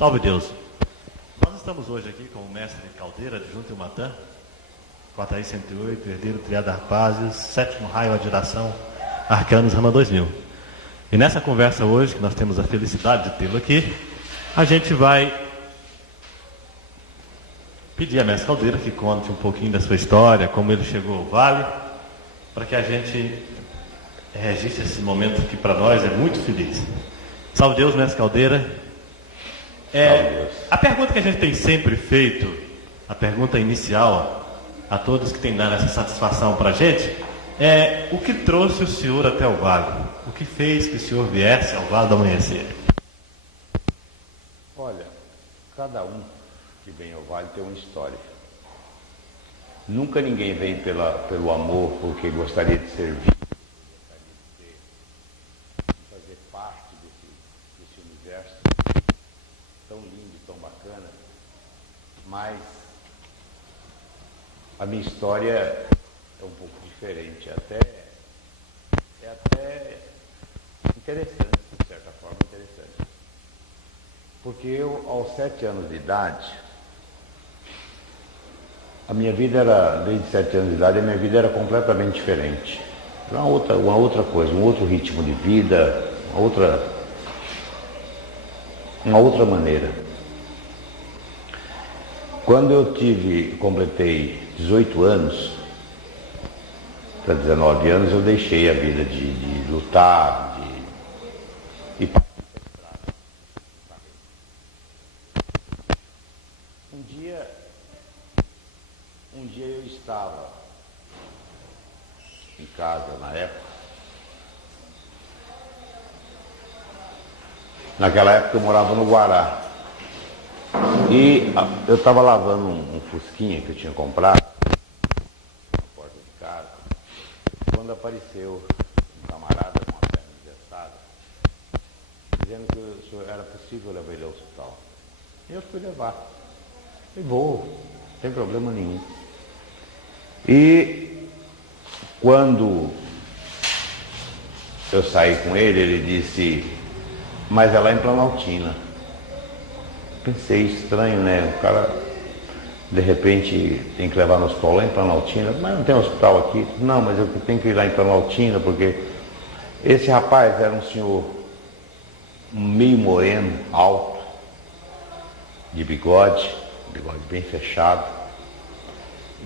Salve Deus! Nós estamos hoje aqui com o mestre Caldeira, de Junto e Matã, Quatraí 108, herdeiro Triada Arpásios, sétimo raio Adiração, Arcanos Rama 2000. E nessa conversa hoje, que nós temos a felicidade de tê-lo aqui, a gente vai pedir a mestre Caldeira que conte um pouquinho da sua história, como ele chegou ao Vale, para que a gente registre esse momento que para nós é muito feliz. Salve Deus, mestre Caldeira! A pergunta que a gente tem sempre feito, a pergunta inicial a todos que têm dado essa satisfação para a gente, é o que trouxe o senhor até o Vale? O que fez que o senhor viesse ao Vale do Amanhecer? Olha, cada um que vem ao Vale tem uma história. Nunca ninguém vem pelo amor, porque gostaria de servir, gostaria de fazer parte desse universo tão lindo, tão bacana, mas a minha história é um pouco diferente, é até interessante, de certa forma interessante. Porque eu, aos 7 anos de idade, a minha vida era, desde 7 anos de idade, a minha vida era completamente diferente. Era uma outra coisa, um outro ritmo de vida, uma outra maneira. Quando eu completei 18 anos, para 19 anos, eu deixei a vida de lutar, e partir para a estrada. Um dia eu estava em casa, na época. Naquela época eu morava no Guará. E eu estava lavando um fusquinha que eu tinha comprado na porta de casa, quando apareceu um camarada com uma perna engessada, dizendo que era possível levar ele ao hospital. E eu fui levar. E vou, não tem problema nenhum. E quando eu saí com ele, ele disse, mas é lá em Planaltina. Pensei, estranho, né? O cara, de repente, tem que levar no hospital lá em Planaltina. Mas não tem hospital aqui? Não, mas eu tenho que ir lá em Planaltina, porque esse rapaz era um senhor meio moreno, alto, de bigode bem fechado.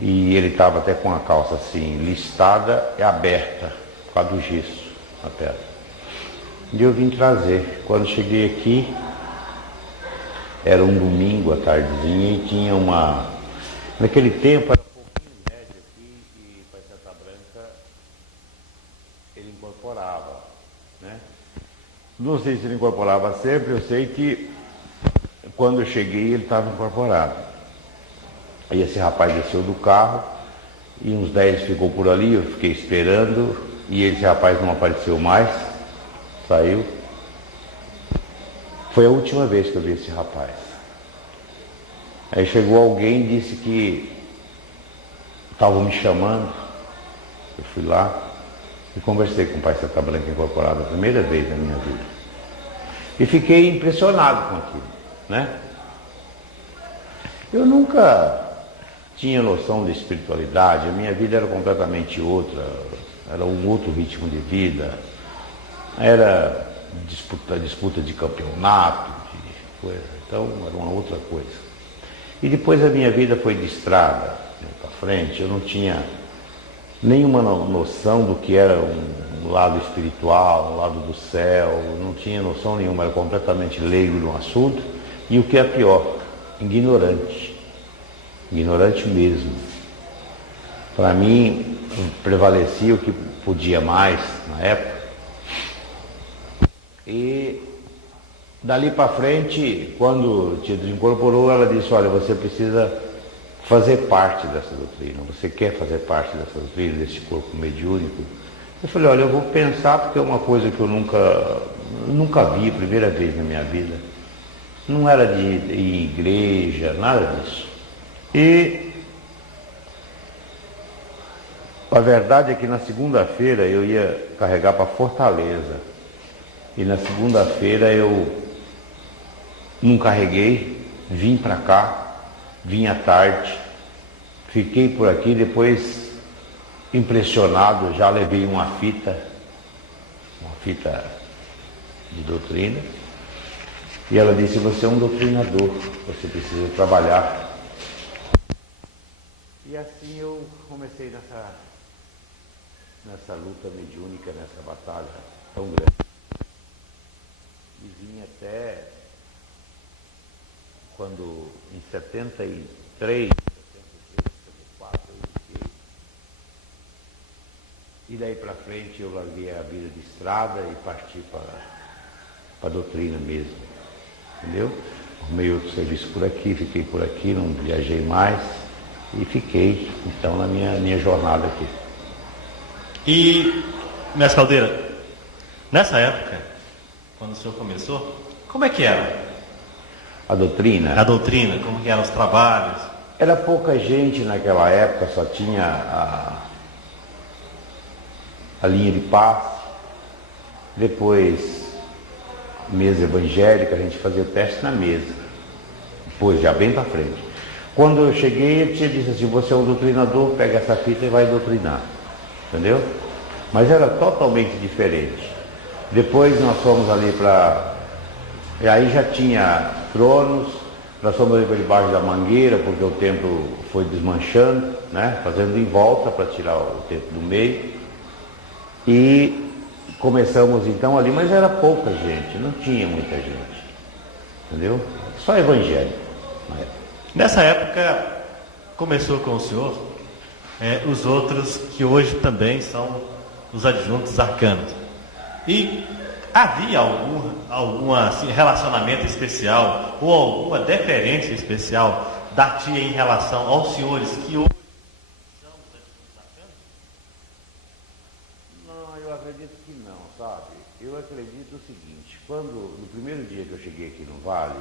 E ele estava até com a calça assim, listada e aberta, por causa do gesso na perna. E eu vim trazer. Quando cheguei aqui, era um domingo à tardezinha e tinha naquele tempo era um pouquinho médio aqui e para Santa Branca ele incorporava, né? Não sei se ele incorporava sempre, eu sei que quando eu cheguei ele estava incorporado. Aí esse rapaz desceu do carro e uns 10 ficou por ali, eu fiquei esperando e esse rapaz não apareceu mais, saiu. Foi a última vez que eu vi esse rapaz. Aí chegou alguém e disse que estavam me chamando. Eu fui lá e conversei com o pai Santa Branca Incorporado a primeira vez na minha vida. E fiquei impressionado com aquilo, né? Eu nunca tinha noção de espiritualidade, a minha vida era completamente outra, era um outro ritmo de vida, era disputa de campeonato, de coisa. Então era uma outra coisa. E depois a minha vida foi de estrada para frente, eu não tinha nenhuma noção do que era um lado espiritual, um lado do céu, não tinha noção nenhuma, era completamente leigo no assunto, e o que é pior, ignorante mesmo. Para mim, prevalecia o que podia mais na época. E dali para frente, quando te desincorporou, ela disse, olha, você precisa fazer parte dessa doutrina, você quer fazer parte dessa doutrina, desse corpo mediúnico? Eu falei, olha, eu vou pensar, porque é uma coisa que eu nunca vi, primeira vez na minha vida. Não era de ir em igreja, nada disso. E a verdade é que na segunda-feira eu ia carregar para Fortaleza. E na segunda-feira eu não carreguei, vim para cá, vim à tarde, fiquei por aqui, depois impressionado, já levei uma fita de doutrina, e ela disse: você é um doutrinador, você precisa trabalhar. E assim eu comecei nessa luta mediúnica, nessa batalha tão grande. E vim até quando, em 73, 74, eu iniciei. E daí para frente eu larguei a vida de estrada e parti para a doutrina mesmo, entendeu? Arrumei outro serviço por aqui, fiquei por aqui, não viajei mais e fiquei então na minha jornada aqui. E, mestre Caldeira, nessa época, quando o senhor começou, como é que era? A doutrina? A doutrina, como que eram os trabalhos? Era pouca gente naquela época, só tinha a linha de passe, depois mesa evangélica, a gente fazia o teste na mesa, depois já bem para frente. Quando eu cheguei, ele tinha dito assim: você é um doutrinador, pega essa fita e vai doutrinar, entendeu? Mas era totalmente diferente. Depois nós fomos ali e aí já tinha tronos, nós fomos ali para debaixo da mangueira, porque o templo foi desmanchando, né? Fazendo em volta para tirar o templo do meio. E começamos então ali, mas era pouca gente, não tinha muita gente, entendeu? Só evangélico. Nessa época começou com o senhor os outros que hoje também são os adjuntos arcanos. E havia algum assim, relacionamento especial ou alguma deferência especial da tia em relação aos senhores que hoje são os adjuntos arcanos? Não, eu acredito que não, sabe? Eu acredito o seguinte: no primeiro dia que eu cheguei aqui no Vale,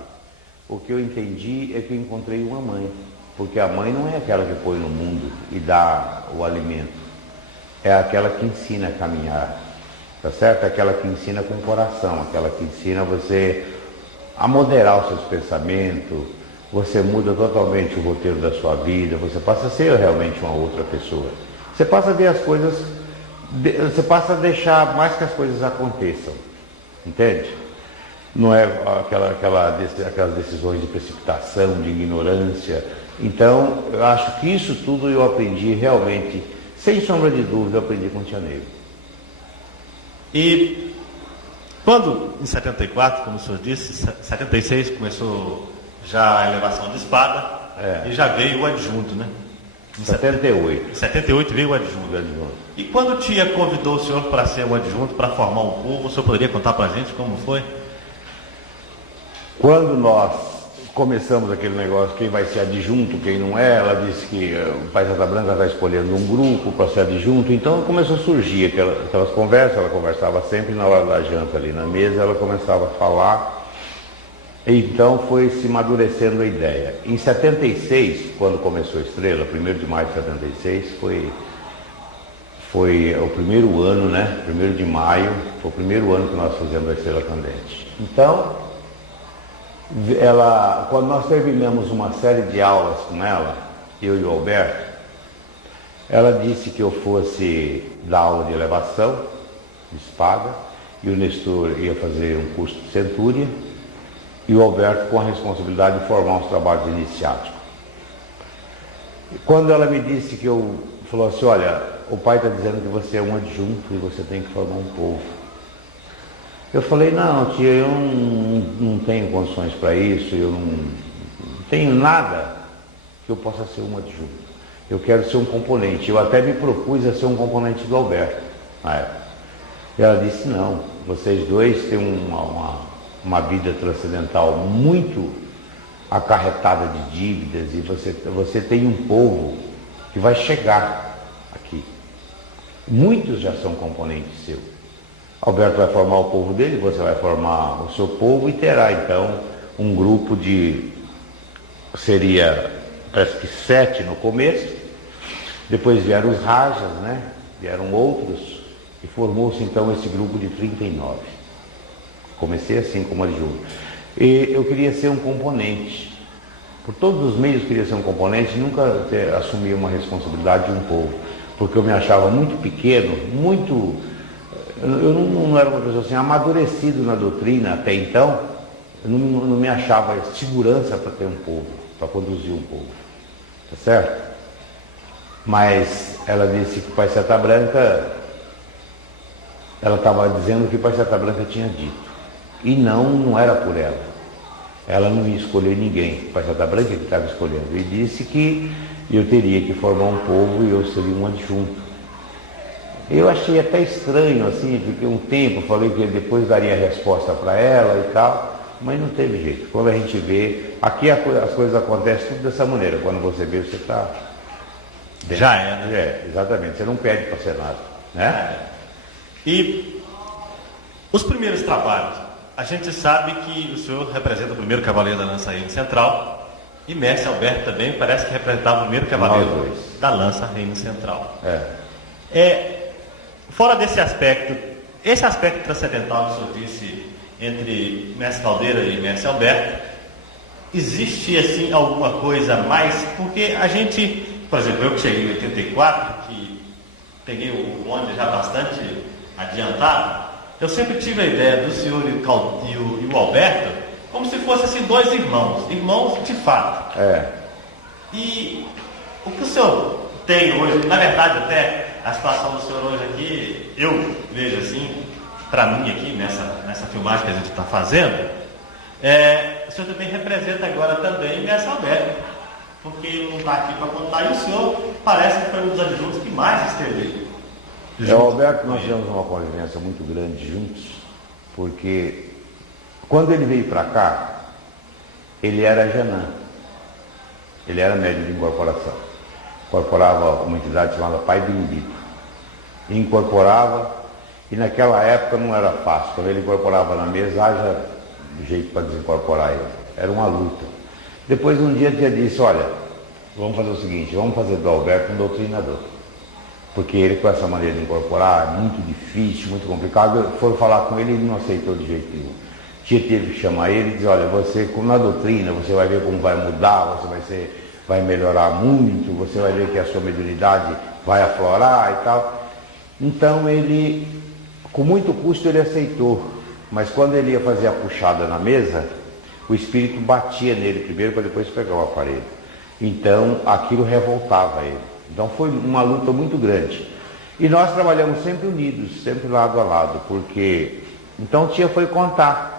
o que eu entendi é que eu encontrei uma mãe, porque a mãe não é aquela que põe no mundo e dá o alimento, é aquela que ensina a caminhar, tá certo? Aquela que ensina com o coração, aquela que ensina você a moderar os seus pensamentos, você muda totalmente o roteiro da sua vida, você passa a ser realmente uma outra pessoa, você passa a ver as coisas, você passa a deixar mais que as coisas aconteçam, entende? Não é aquelas decisões de precipitação, de ignorância. Então, eu acho que isso tudo eu aprendi realmente, sem sombra de dúvida, eu aprendi com o Tia Neiva. E quando, em 74, como o senhor disse, 76 começou já a elevação de espada, e já veio o adjunto, né? Em 78. Em 78 veio o adjunto. E quando o tia convidou o senhor para ser o adjunto, para formar um povo, o senhor poderia contar para a gente como foi? Quando nós começamos aquele negócio, quem vai ser adjunto, quem não é, ela disse que o Pai Santa Branca está escolhendo um grupo para ser adjunto, então começou a surgir aquelas conversas, ela conversava sempre na hora da janta ali na mesa, ela começava a falar, então foi se amadurecendo a ideia. Em 76, quando começou a Estrela, 1º de maio de 76, foi o primeiro ano, né? 1º de maio, foi o primeiro ano que nós fizemos a Estrela Candente. Então, quando nós terminamos uma série de aulas com ela, eu e o Alberto, ela disse que eu fosse dar aula de elevação, de espada, e o Nestor ia fazer um curso de centúria, e o Alberto com a responsabilidade de formar os trabalhos iniciáticos. E quando ela me disse falou assim: olha, o pai está dizendo que você é um adjunto e você tem que formar um povo. Eu falei: não, tia, eu não tenho condições para isso, eu não tenho nada que eu possa ser um adjunto. Eu quero ser um componente. Eu até me propus a ser um componente do Alberto na época. E ela disse: não, vocês dois têm uma vida transcendental muito acarretada de dívidas e você tem um povo que vai chegar aqui. Muitos já são componentes seus. Alberto vai formar o povo dele, você vai formar o seu povo e terá então um grupo parece que 7 no começo, depois vieram os Rajas, né? Vieram outros e formou-se então esse grupo de 39. Comecei assim como adjunto. E eu queria ser um componente. Por todos os meios eu queria ser um componente, nunca assumir uma responsabilidade de um povo. Porque eu me achava muito pequeno, muito... Eu não era uma pessoa assim, amadurecido na doutrina até então. Eu não me achava segurança para ter um povo, para conduzir um povo. Tá certo? Mas ela disse que o Pai Seta Branca, ela estava dizendo que o Pai Seta Branca tinha dito. E não era por ela. Ela não ia escolher ninguém. O Pai Seta Branca que estava escolhendo. E disse que eu teria que formar um povo e eu seria um adjunto. Eu achei até estranho, assim, porque um tempo falei que ele depois daria a resposta para ela e tal, mas não teve jeito. Quando a gente vê, aqui as coisas acontecem tudo dessa maneira. Quando você vê, você está... Já é, né? É, exatamente. Você não pede para ser nada, né? E os primeiros trabalhos, a gente sabe que o senhor representa o primeiro cavaleiro da Lança Reino Central e Mestre Alberto também parece que representava o primeiro cavaleiro da Lança Reino Central. Fora desse aspecto, esse aspecto transcendental que o senhor disse entre Mestre Caldeira e Mestre Alberto, existe assim alguma coisa mais? Porque a gente, por exemplo, eu que cheguei em 84, que peguei o bonde já bastante adiantado, eu sempre tive a ideia do senhor e o Alberto como se fossem assim, dois irmãos de fato. E o que o senhor tem hoje, na verdade até a situação do senhor hoje aqui, eu vejo assim, para mim aqui, nessa filmagem que a gente está fazendo, o senhor também representa agora também o Mestre Alberto, porque ele não está aqui para contar, e o senhor parece que foi um dos adjuntos que mais esteve. O Alberto, nós tivemos uma convivência muito grande juntos, porque quando ele veio para cá, ele era Janã, ele era médium de incorporação, incorporava uma entidade chamada Pai Bendito, incorporava, e naquela época não era fácil, quando ele incorporava na mesa, haja jeito para desincorporar ele, era uma luta. Depois um dia ele disse, olha, vamos fazer o seguinte, vamos fazer do Alberto um doutrinador, porque ele com essa maneira de incorporar, muito difícil, muito complicado, foram falar com ele e ele não aceitou de jeito nenhum. Teve que chamar ele e dizer, olha, você na doutrina, você vai ver como vai mudar, vai melhorar muito, você vai ver que a sua mediunidade vai aflorar e tal. Então ele, com muito custo, ele aceitou, mas quando ele ia fazer a puxada na mesa, o espírito batia nele primeiro para depois pegar o aparelho. Então aquilo revoltava ele. Então foi uma luta muito grande. E nós trabalhamos sempre unidos, sempre lado a lado, porque então tia foi contar.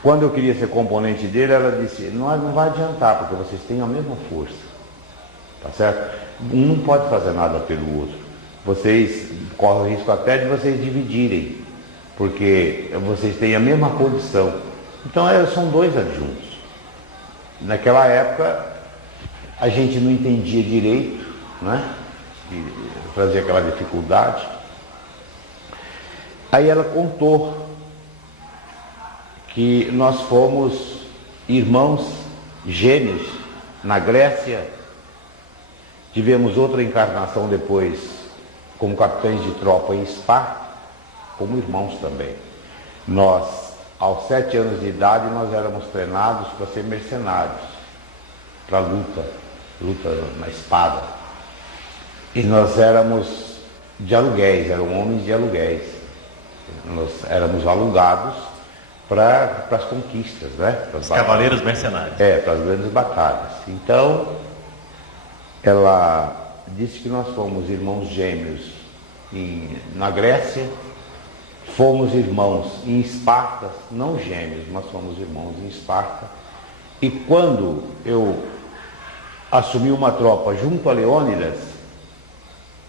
Quando eu queria ser componente dele, ela disse, não vai adiantar, porque vocês têm a mesma força. Tá certo? Um não pode fazer nada pelo outro. Vocês correm o risco até de vocês dividirem, porque vocês têm a mesma condição. Então são dois adjuntos. Naquela época a gente não entendia direito, né? E trazia aquela dificuldade. Aí ela contou que nós fomos irmãos gêmeos na Grécia, tivemos outra encarnação depois como capitães de tropa em Spa, como irmãos também. Nós, aos 7 anos de idade, nós éramos treinados para ser mercenários, para luta na espada. E nós éramos de aluguéis, eram homens de aluguéis. Nós éramos alugados para as conquistas, né? Os cavaleiros mercenários. Para as grandes batalhas. Então, ela disse que nós fomos irmãos gêmeos na Grécia, fomos irmãos em Esparta, não gêmeos, mas fomos irmãos em Esparta. E quando eu assumi uma tropa junto a Leônidas,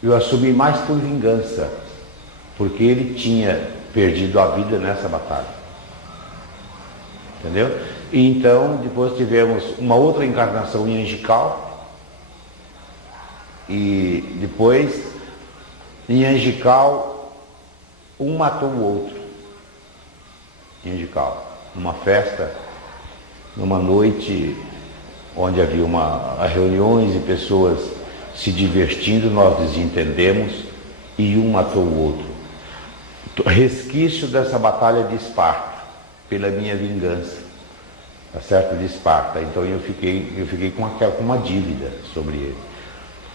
eu assumi mais por vingança, porque ele tinha perdido a vida nessa batalha. Entendeu? E então, depois tivemos uma outra encarnação em Angical, e depois, em Angical, um matou o outro. Em Angical, numa festa, numa noite onde havia reuniões e pessoas se divertindo, nós desentendemos e um matou o outro. Resquício dessa batalha de Esparta. pela minha vingança, tá certo? De Esparta. Então eu fiquei com uma dívida sobre ele.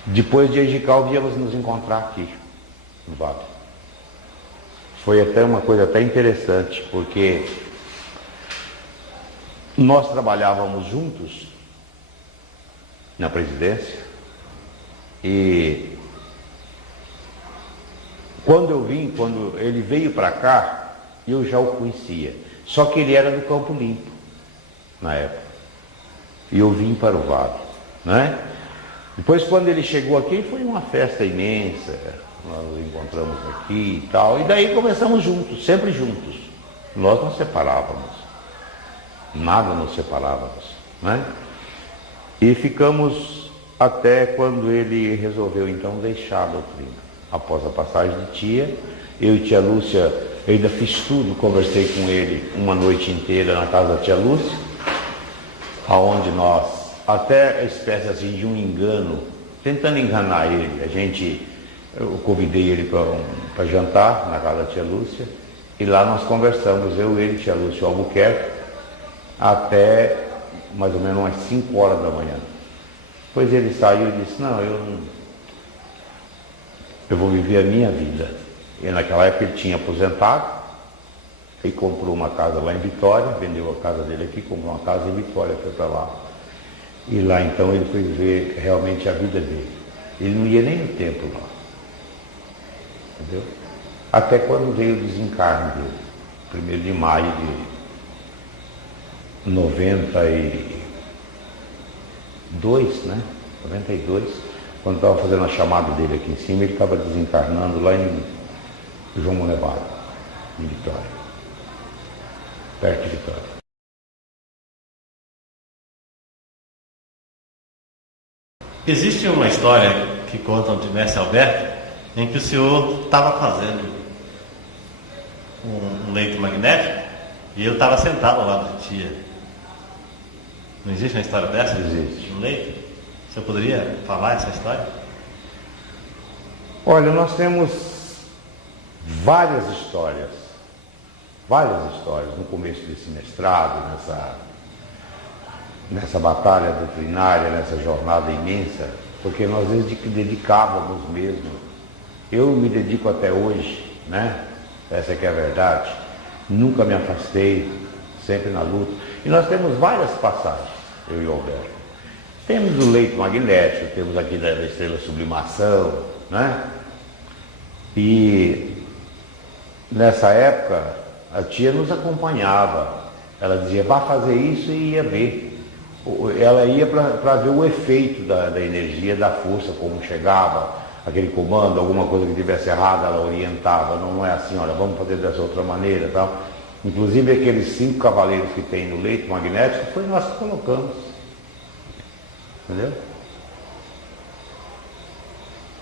Depois de Egical, viemos nos encontrar aqui, no Vale. Foi até uma coisa até interessante, porque nós trabalhávamos juntos na presidência e quando ele veio para cá, eu já o conhecia. Só que ele era do Campo Limpo, na época. E eu vim para o Vale, né? Depois, quando ele chegou aqui, foi uma festa imensa. Nós nos encontramos aqui e tal. E daí começamos juntos, sempre juntos. Nós não separávamos. Nada nos separávamos, né? E ficamos até quando ele resolveu, então, deixar a doutrina. Após a passagem de tia, eu e tia Lúcia, eu ainda fiz tudo, conversei com ele uma noite inteira na casa da tia Lúcia, aonde nós, até a espécie assim de um engano, tentando enganar ele, eu convidei ele para jantar na casa da tia Lúcia, e lá nós conversamos, eu, ele, tia Lúcia, Albuquerque, até mais ou menos umas 5 horas da manhã. Depois ele saiu e disse, não, eu vou viver a minha vida. E naquela época ele tinha aposentado e comprou uma casa lá em Vitória, vendeu a casa dele aqui, comprou uma casa em Vitória, foi para lá. E lá então ele foi viver realmente a vida dele. Ele não ia nem no templo lá. Entendeu? Até quando veio o desencarne dele, 1º de maio de 92, né? 92. Quando estava fazendo a chamada dele aqui em cima, ele estava desencarnando lá em João Monevado, em Vitória, perto de Vitória. Existe uma história que contam de Mestre Alberto, em que o senhor estava fazendo um leito magnético e eu estava sentado ao lado de tia. Não existe uma história dessa? Existe. Um leito? Você poderia falar essa história? Olha, nós temos várias histórias no começo desse mestrado, nessa batalha doutrinária, nessa jornada imensa, porque nós dedicávamos mesmo. Eu me dedico até hoje, né? Essa que é a verdade. Nunca me afastei, sempre na luta. E nós temos várias passagens, eu e o Alberto. Temos o leito magnético, temos aqui da estrela sublimação, né? E nessa época a tia nos acompanhava. Ela dizia, vá fazer isso e ia ver. Ela ia para ver o efeito da energia, da força, como chegava, aquele comando, alguma coisa que tivesse errado, ela orientava. Não é assim, olha, vamos fazer dessa outra maneira, tal. Inclusive aqueles 5 cavaleiros que tem no leito magnético, foi nós que colocamos. Entendeu?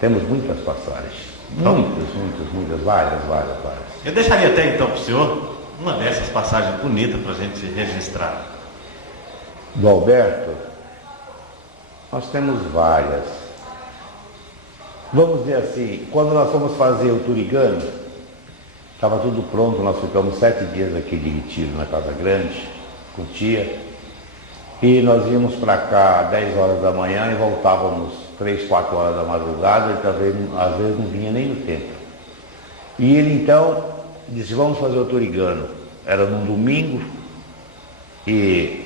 Temos muitas passagens. Muitas, várias. Eu deixaria até então para o senhor uma dessas passagens bonitas para a gente registrar. Do Alberto, nós temos várias. Vamos dizer assim, quando nós fomos fazer o Turigano, estava tudo pronto, nós ficamos 7 dias aqui de retiro na Casa Grande, com tia, e nós íamos para cá 10 horas da manhã e voltávamos 3, 4 horas da madrugada, e talvez, às vezes não vinha nem no tempo. E ele então disse, vamos fazer o Turigano. Era num domingo, e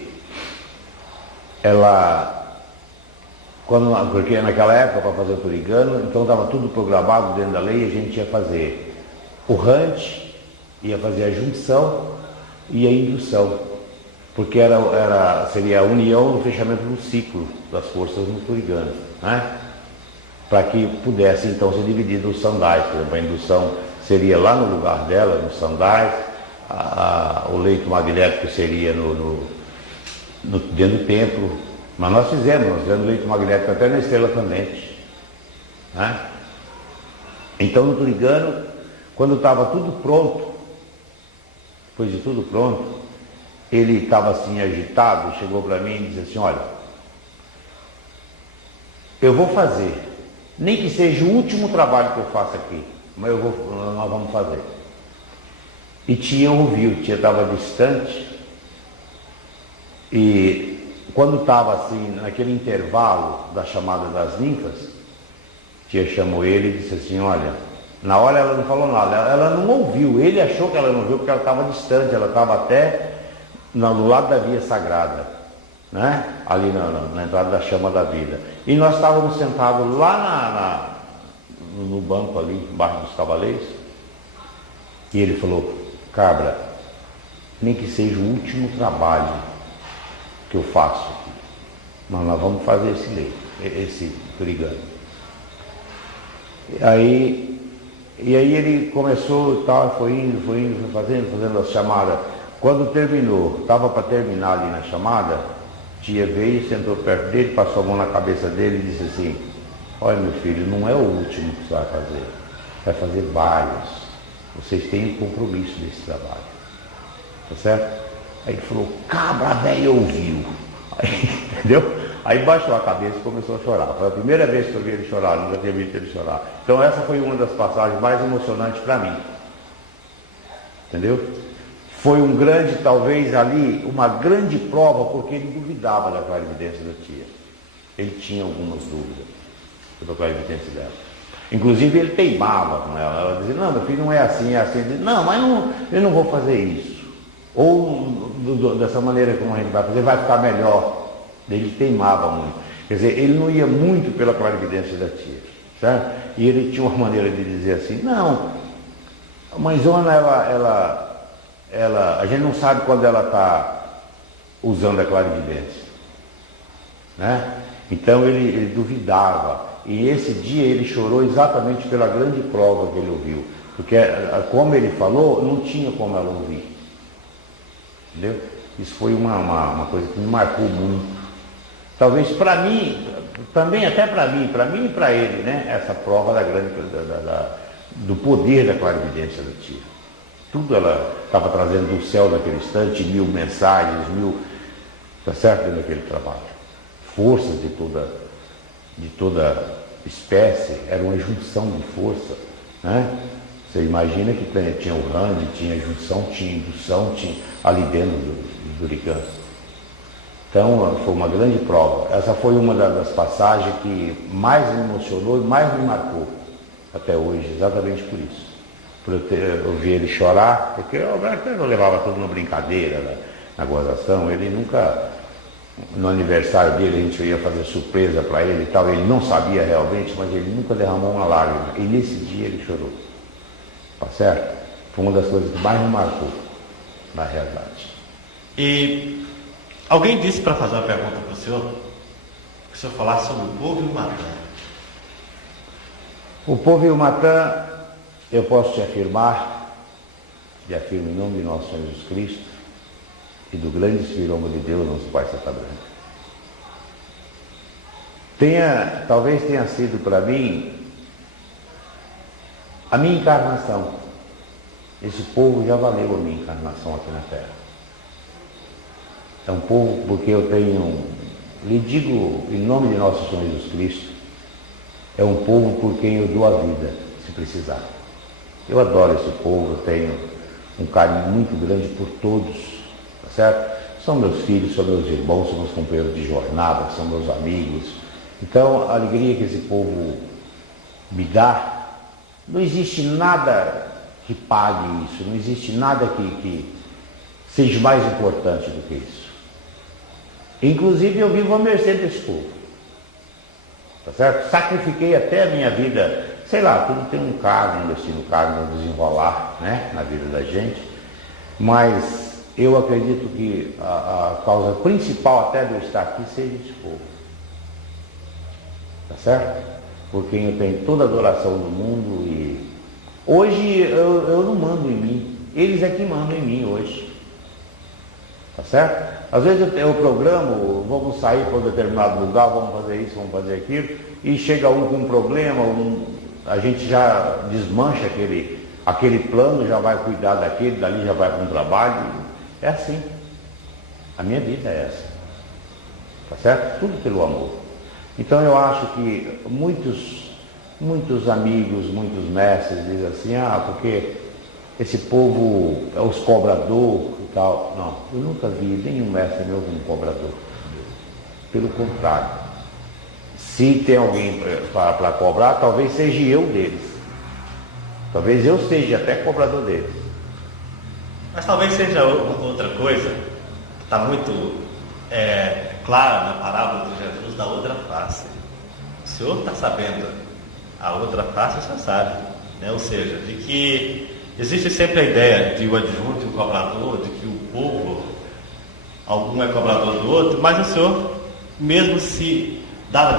porque naquela época, para fazer o Turigano, então estava tudo programado dentro da lei, a gente ia fazer o hunt, ia fazer a junção e a indução, porque seria a união no fechamento do ciclo das forças no Turigano, né? Para que pudesse então ser dividido os sandais. Por exemplo, a indução seria lá no lugar dela, nos sandais, o leito magnético seria dentro do templo. Mas nós fizemos leito magnético até na Estrela Candente, né? Então no Turigano, quando estava tudo pronto, depois de tudo pronto, ele estava assim agitado, chegou para mim e disse assim, olha, eu vou fazer, nem que seja o último trabalho que eu faço aqui, mas nós vamos fazer. e tinha ouvido, estava distante, e quando estava assim, naquele intervalo da chamada das ninfas, tia chamou ele e disse assim, olha, na hora ela não falou nada, ela não ouviu, ele achou que ela não ouviu porque ela estava distante, ela estava até no lado da via sagrada, né? Ali na entrada da chama da vida. E nós estávamos sentados lá no banco ali, embaixo dos cavaleiros, e ele falou, Cabra, nem que seja o último trabalho que eu faço aqui, mas nós vamos fazer esse brigando. E aí ele começou e tal, foi indo, foi fazendo as chamadas. Quando terminou, estava para terminar ali na chamada, tia veio, sentou perto dele, passou a mão na cabeça dele e disse assim, olha meu filho, não é o último que você vai fazer vários. Vocês têm um compromisso desse trabalho. Tá certo? Aí ele falou, Cabra velho ouviu. Aí, entendeu? Aí baixou a cabeça e começou a chorar. Foi a primeira vez que eu vi ele chorar, nunca tinha visto ele chorar. Então essa foi uma das passagens mais emocionantes para mim. Entendeu? Foi um grande, talvez ali, uma grande prova, porque ele duvidava da clarividência da tia. Ele tinha algumas dúvidas sobre a clarividência dela. Inclusive ele teimava com ela. Ela dizia, não, meu filho não é assim, é assim. Ele dizia, não, mas eu não vou fazer isso. Ou dessa maneira como a gente vai fazer, vai ficar melhor. Ele teimava muito. Quer dizer, ele não ia muito pela clarividência da tia. Certo? E ele tinha uma maneira de dizer assim, não, a mãezona, a gente não sabe quando ela está usando a clarividência. Né? Então ele duvidava. E esse dia ele chorou exatamente pela grande prova que ele ouviu. Porque, como ele falou, não tinha como ela ouvir. Entendeu? Isso foi uma coisa que me marcou muito. Talvez para mim, também até para mim e para ele, né? Essa prova do poder da clarividência da tia. Tudo ela estava trazendo do céu naquele instante, 1000 mensagens, 1000, tá certo, dentro daquele trabalho. Forças de toda espécie, era uma junção de força, né? Você imagina que tinha o Rand, tinha junção, tinha indução, tinha ali dentro do Buricã. Então foi uma grande prova. Essa foi uma das passagens que mais me emocionou e mais me marcou até hoje, exatamente por isso. Por eu ver ele chorar, porque eu levava tudo na brincadeira, na gozação, ele nunca, no aniversário dele a gente ia fazer surpresa para ele e tal, ele não sabia realmente, mas ele nunca derramou uma lágrima. E nesse dia ele chorou. Tá certo? Foi uma das coisas que mais me marcou, na realidade. E alguém disse para fazer uma pergunta para o senhor, que o senhor falasse sobre o povo e o Matã. O povo e o Matã, eu posso te afirmar, e afirmo em nome de nosso Senhor Jesus Cristo, e do grande Espírito de Deus, nosso Pai Santa Branca. Talvez tenha sido para mim a minha encarnação. Esse povo já valeu a minha encarnação aqui na Terra. É um povo porque eu lhe digo em nome de nosso Senhor Jesus Cristo, é um povo por quem eu dou a vida, se precisar. Eu adoro esse povo, eu tenho um carinho muito grande por todos, tá certo? São meus filhos, são meus irmãos, são meus companheiros de jornada, são meus amigos. Então, a alegria que esse povo me dá, não existe nada que pague isso, não existe nada que seja mais importante do que isso. Inclusive, eu vivo à mercê desse povo. Tá certo? Sacrifiquei até a minha vida, sei lá, tudo tem um cargo, um destino, um desenrolar, né, na vida da gente, mas eu acredito que a causa principal até de eu estar aqui seja esse povo. Tá certo? Por quem eu tenho toda a adoração do mundo e hoje eu não mando em mim, eles é que mandam em mim hoje. Tá certo? Às vezes eu programo, vamos sair para um determinado lugar, vamos fazer isso, vamos fazer aquilo, e chega um com um problema, a gente já desmancha aquele plano, já vai cuidar daquele, dali já vai para um trabalho. É assim. A minha vida é essa. Tá certo? Tudo pelo amor. Então eu acho que muitos amigos, muitos mestres dizem assim, porque esse povo é os cobradores e tal. Não, eu nunca vi nenhum mestre meu como cobrador. Pelo contrário. Se tem alguém para cobrar, talvez seja eu deles. Talvez eu seja até cobrador deles. Mas talvez seja outra coisa que está muito clara na parábola de Jesus da outra face. O senhor está sabendo a outra face, o senhor sabe, né? Ou seja, de que existe sempre a ideia de o adjunto e o cobrador, de que o povo, algum é cobrador do outro, mas o senhor, mesmo se dá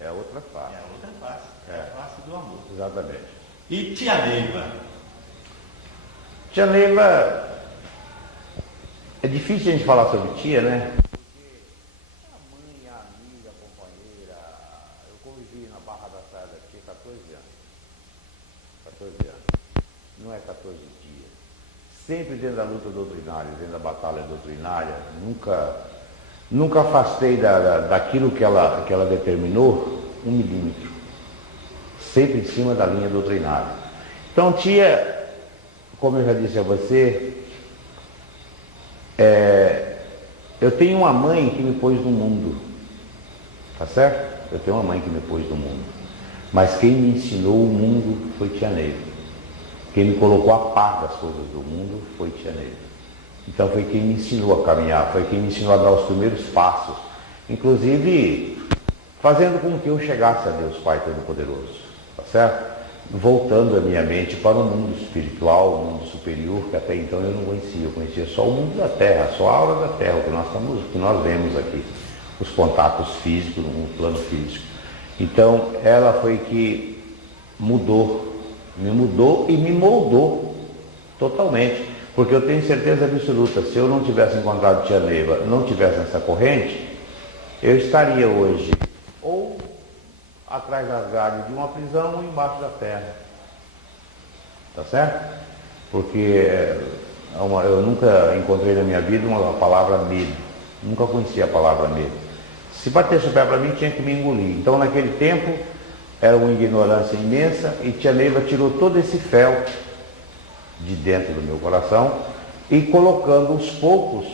é a outra face. É a outra face. É a face do amor. Exatamente. E tia Neiva? Tia Neiva, é difícil a gente falar sobre tia, né? Porque a mãe, a amiga, a companheira, eu convivi na Barra da Saia da tia 14 anos. 14 anos. Não é 14 dias. Sempre dentro da luta doutrinária, dentro da batalha doutrinária, nunca afastei daquilo que ela determinou 1 milímetro. Sempre em cima da linha doutrinária. Então, tia, como eu já disse a você, eu tenho uma mãe que me pôs no mundo. Tá certo? Eu tenho uma mãe que me pôs no mundo. Mas quem me ensinou o mundo foi tia Neiva. Quem me colocou a par das coisas do mundo foi tia Neiva. Então foi quem me ensinou a caminhar, foi quem me ensinou a dar os primeiros passos, inclusive fazendo com que eu chegasse a Deus Pai Todo-Poderoso, tá certo? Voltando a minha mente para o mundo espiritual, o mundo superior, que até então eu não conhecia, eu conhecia só o mundo da Terra, só a aura da Terra, o que nós vemos aqui, os contatos físicos, no plano físico. Então ela foi que me mudou e me moldou totalmente. Porque eu tenho certeza absoluta, se eu não tivesse encontrado tia Neiva, não tivesse essa corrente, eu estaria hoje ou atrás das grades de uma prisão ou embaixo da terra. Tá certo? Porque eu nunca encontrei na minha vida uma palavra medo. Nunca conheci a palavra medo. Se batesse o pé para mim, tinha que me engolir. Então, naquele tempo, era uma ignorância imensa e tia Neiva tirou todo esse fel de dentro do meu coração e colocando aos poucos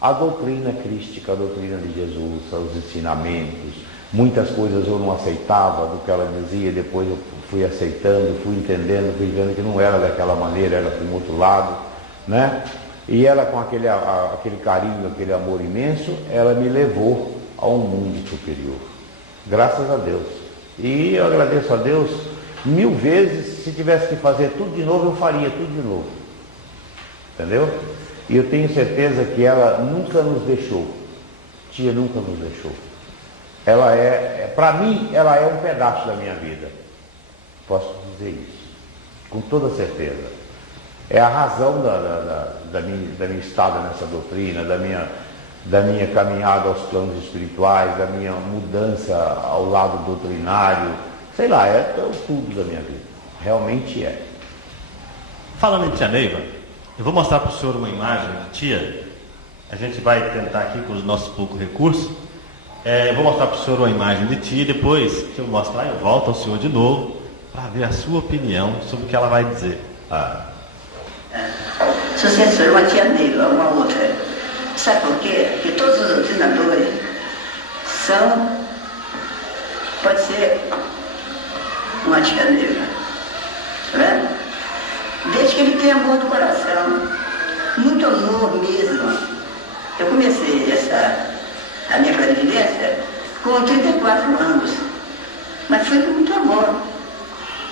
a doutrina crística, a doutrina de Jesus, os ensinamentos. Muitas coisas eu não aceitava do que ela dizia, depois eu fui aceitando, fui entendendo, fui vendo que não era daquela maneira, era para um outro lado, né? E ela, com aquele carinho, aquele amor imenso, ela me levou a um mundo superior. Graças a Deus. E eu agradeço a Deus 1000 vezes. Se tivesse que fazer tudo de novo, eu faria tudo de novo. Entendeu? E eu tenho certeza que ela nunca nos deixou. Tia nunca nos deixou. Ela para mim, ela é um pedaço da minha vida. Posso dizer isso. Com toda certeza. É a razão da minha estada nessa doutrina, da minha caminhada aos planos espirituais, da minha mudança ao lado doutrinário. Sei lá, é tudo da minha vida. Realmente é. Falando em tia Neiva, eu vou mostrar para o senhor uma imagem de tia. A gente vai tentar aqui com os nossos poucos recursos. Eu vou mostrar para o senhor uma imagem de tia. Depois que eu mostrar, eu volto ao senhor de novo para ver a sua opinião sobre o que ela vai dizer. Sucessor, uma tia Neiva, uma outra. Sabe por quê? Porque todos os doutrinadores pode ser uma tia Neiva, tá vendo? Desde que ele tem amor do coração, muito amor mesmo. Eu comecei a minha clarividência com 34 anos, mas foi com muito amor,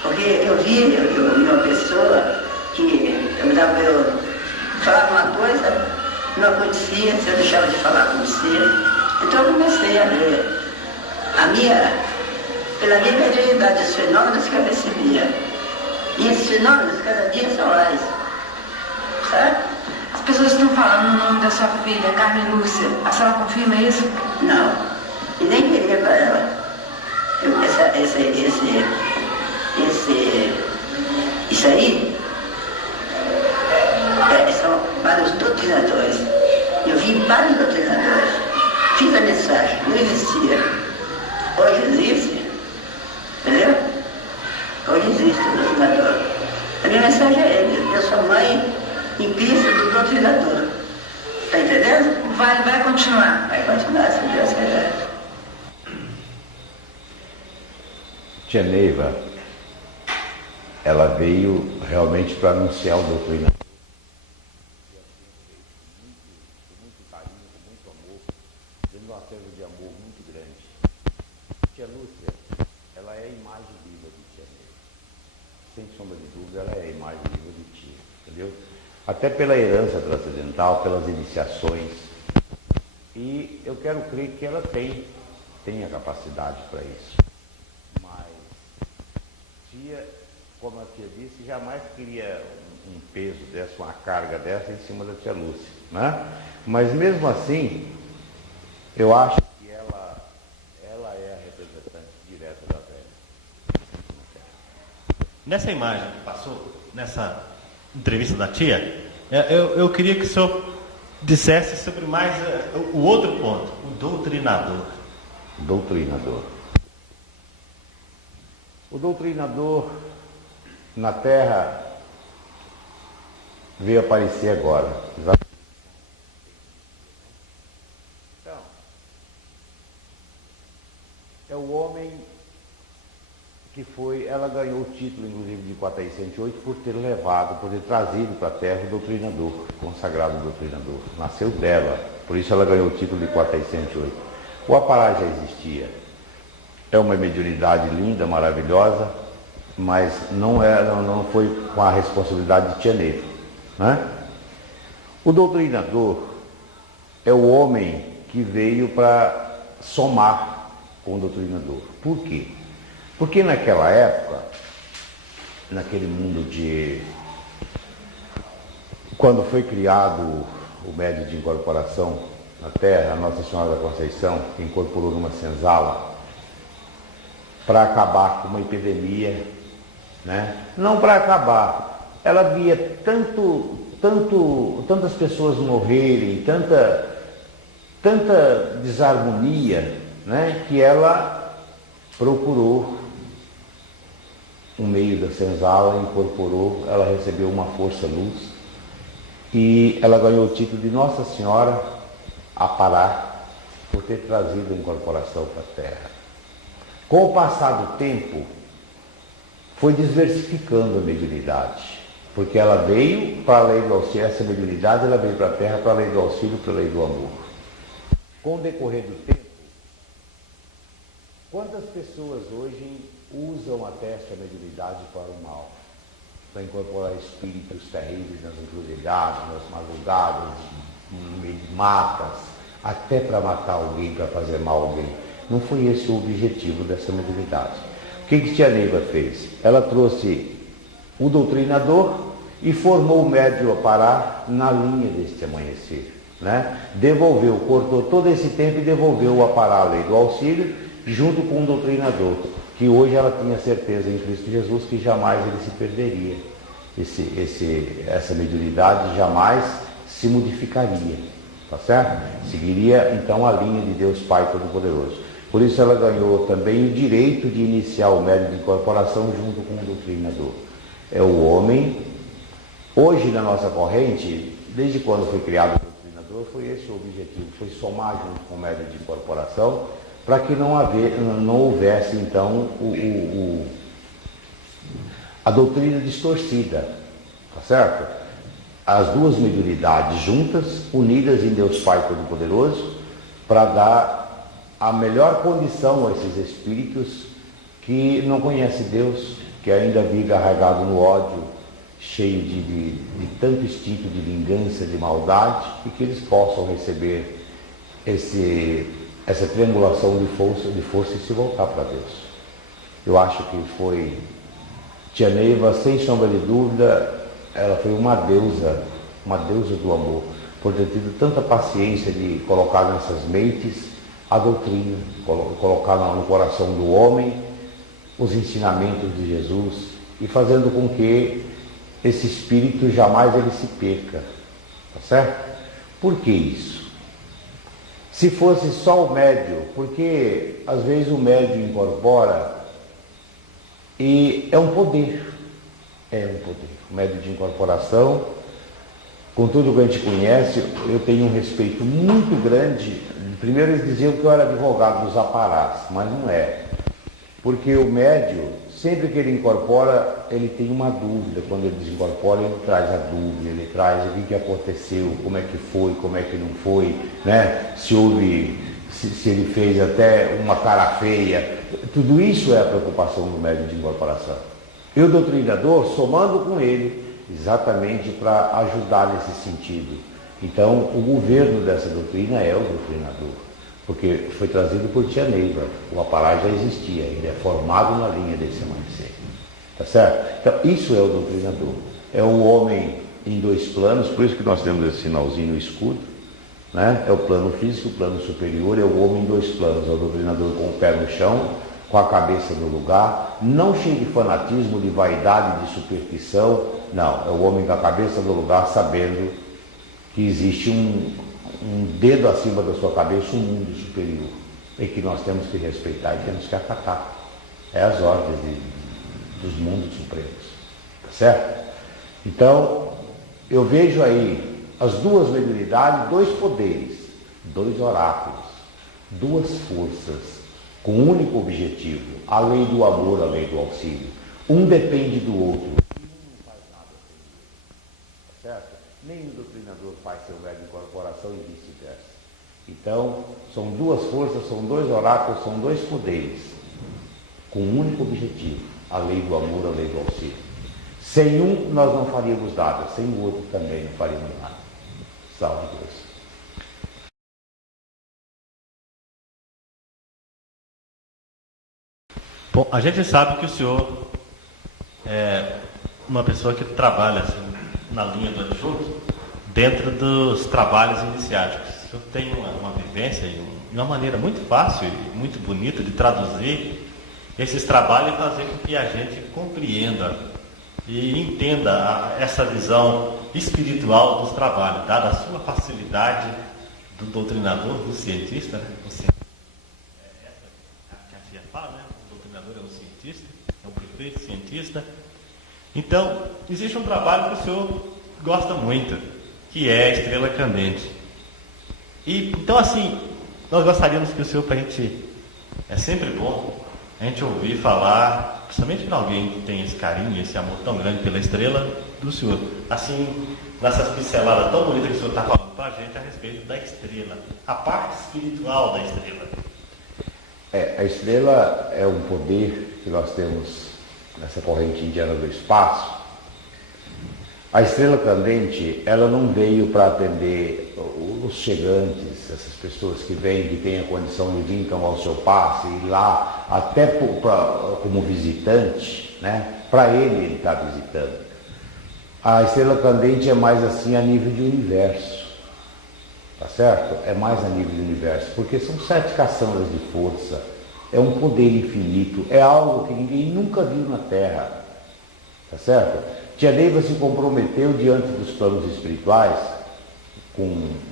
porque eu vi uma pessoa que eu falava uma coisa, não acontecia, se eu deixava de falar, acontecia. Então eu comecei a ver pela minha mediunidade, os fenômenos que eu recebia. E esses fenômenos cada dia são mais. Sabe? As pessoas estão falando no nome da sua filha, Carmen Lúcia. A senhora confirma isso? Não. E nem queria para ela. Isso aí são para os doutrinadores. Eu vi vários doutrinadores. Fiz a mensagem, não existia. Hoje existe, entendeu? Hoje existe o doutrinador. A minha mensagem é ele, eu sou mãe em Cristo do doutrinador. Está entendendo? Vai continuar. Vai continuar, se Deus quiser. Tia Neiva, ela veio realmente para anunciar o doutrinador. Com muito carinho, com muito amor, dando uma serva de amor muito grande. Tia Lúcia, ela é a imagem viva de Tia Neiva. Sem sombra de dúvida, ela é a imagem viva de Tia, entendeu? Até pela herança transcendental, pelas iniciações. E eu quero crer que ela tem a capacidade para isso. Mas Tia, como a tia disse, jamais queria um peso dessa, uma carga dessa em cima da tia Lúcia, né? Mas mesmo assim, eu acho que ela é a representante direta da velha. Nessa imagem que passou, nessa entrevista da tia, eu queria que o senhor dissesse sobre mais o outro ponto, o doutrinador. Doutrinador. O doutrinador na Terra veio aparecer agora. Então, é o homem que ela ganhou o título, inclusive, de 408 por ter trazido para a Terra o doutrinador, consagrado doutrinador. Nasceu dela, por isso ela ganhou o título de 408. O Apará já existia. É uma mediunidade linda, maravilhosa, mas não foi com a responsabilidade de Tia Neiva, né? O doutrinador é o homem que veio para somar com o doutrinador. Por quê? Porque naquela época, naquele mundo quando foi criado o médio de incorporação na Terra, a Nossa Senhora da Conceição, que incorporou numa senzala para acabar com uma epidemia, né? Não para acabar, ela via tantas pessoas morrerem, tanta desarmonia, né? Que ela procurou um meio da senzala, incorporou, ela recebeu uma força-luz e ela ganhou o título de Nossa Senhora Apará por ter trazido a incorporação para a Terra. Com o passar do tempo, foi diversificando a mediunidade, porque ela veio para a lei do auxílio, essa mediunidade ela veio para a Terra para a lei do auxílio, para a lei do amor. Com o decorrer do tempo, quantas pessoas hoje usam até essa mediunidade para o mal, para incorporar espíritos terríveis nas encruzilhadas, nas madrugadas, no meio de matas, até para matar alguém, para fazer mal a alguém. Não foi esse o objetivo dessa mediunidade. O que Tia Neiva fez? Ela trouxe o doutrinador e formou o médium Apará na linha deste amanhecer, né? Cortou todo esse tempo e devolveu o Apará à lei do auxílio, junto com o doutrinador, que hoje ela tinha certeza em Cristo Jesus que jamais ele se perderia. Essa mediunidade jamais se modificaria, tá certo? Seguiria então a linha de Deus Pai Todo-Poderoso. Por isso ela ganhou também o direito de iniciar o médium de incorporação junto com o doutrinador. É o homem, hoje na nossa corrente, desde quando foi criado o doutrinador, foi esse o objetivo, foi somar junto com o médium de incorporação, para que não houvesse então a doutrina distorcida, tá certo? As duas mediunidades juntas, unidas em Deus Pai Todo-Poderoso, para dar a melhor condição a esses espíritos que não conhecem Deus, que ainda vivem arraigado no ódio, cheio de tanto instinto de vingança, de maldade, e que eles possam receber essa triangulação de força e se voltar para Deus. Eu acho que foi Tia Neiva, sem sombra de dúvida, ela foi uma deusa do amor, por ter tido tanta paciência de colocar nessas mentes a doutrina, colocar no coração do homem os ensinamentos de Jesus e fazendo com que esse espírito jamais ele se perca, tá certo? Por que isso? Se fosse só o médio, porque às vezes o médio incorpora e é um poder. É um poder. O médio de incorporação, com tudo que a gente conhece, eu tenho um respeito muito grande. Primeiro eles diziam que eu era advogado dos aparás, mas não é. Porque o médio, sempre que ele incorpora, ele tem uma dúvida. Quando ele desincorpora, ele traz a dúvida, ele traz o que aconteceu, como é que foi, como é que não foi, né? Se ele fez até uma cara feia. Tudo isso é a preocupação do médio de incorporação. E o doutrinador, somando com ele, exatamente para ajudar nesse sentido. Então, o governo dessa doutrina é o doutrinador, porque foi trazido por Tia Neiva. O apará já existia, ele é formado na linha desse amanhecer. Tá certo? Então, isso é o doutrinador. É o homem em dois planos, por isso que nós temos esse sinalzinho no escudo, né? É o plano físico, o plano superior, é o homem em dois planos, é o doutrinador com o pé no chão, com a cabeça no lugar, não cheio de fanatismo, de vaidade, de superstição, não, é o homem com a cabeça no lugar, sabendo que existe um dedo acima da sua cabeça, um mundo superior, e que nós temos que respeitar e temos que acatar. É as ordens dos mundos supremos, tá certo? Então, eu vejo aí as duas mediunidades, dois poderes, dois oráculos, duas forças, com um único objetivo, a lei do amor, a lei do auxílio. Um depende do outro. Um não faz nada sem o outro. Certo? Nenhum doutrinador faz seu médio de incorporação e vice-versa. Então, são duas forças, são dois oráculos, são dois poderes, com um único objetivo, a lei do amor, a lei do auxílio. Sem um, nós não faríamos nada, sem o outro também não faríamos nada. Salve Deus. Bom, a gente sabe que o senhor é uma pessoa que trabalha assim, na linha do adjunto, dentro dos trabalhos iniciáticos. O senhor tem uma vivência e uma maneira muito fácil e muito bonita de traduzir esses trabalhos e fazer com que a gente compreenda e entenda essa visão espiritual dos trabalhos, dada a sua facilidade do doutrinador, do cientista, né? Que a tia fala, né? O doutrinador é um cientista, é um perfeito cientista. Então, existe um trabalho que o senhor gosta muito, que é a Estrela Candente. E, então, assim, nós gostaríamos que o senhor, para a gente, é sempre bom a gente ouvir falar, principalmente para alguém que tem esse carinho, esse amor tão grande pela estrela, do senhor. Assim, nessas pinceladas tão bonitas que o senhor está falando para a gente a respeito da estrela, a parte espiritual da estrela. A estrela é um poder que nós temos nessa corrente indiana do espaço. A estrela candente, ela não veio para atender os chegantes, essas pessoas que vêm, que têm a condição de vir tomar o seu passe, e ir lá, até como visitante, né? Para ele está visitando. A estrela candente é mais assim a nível de universo, tá certo? É mais a nível de universo, porque são 7 caçambas de força, é um poder infinito, é algo que ninguém nunca viu na Terra, tá certo? Tia Neiva se comprometeu diante dos planos espirituais, com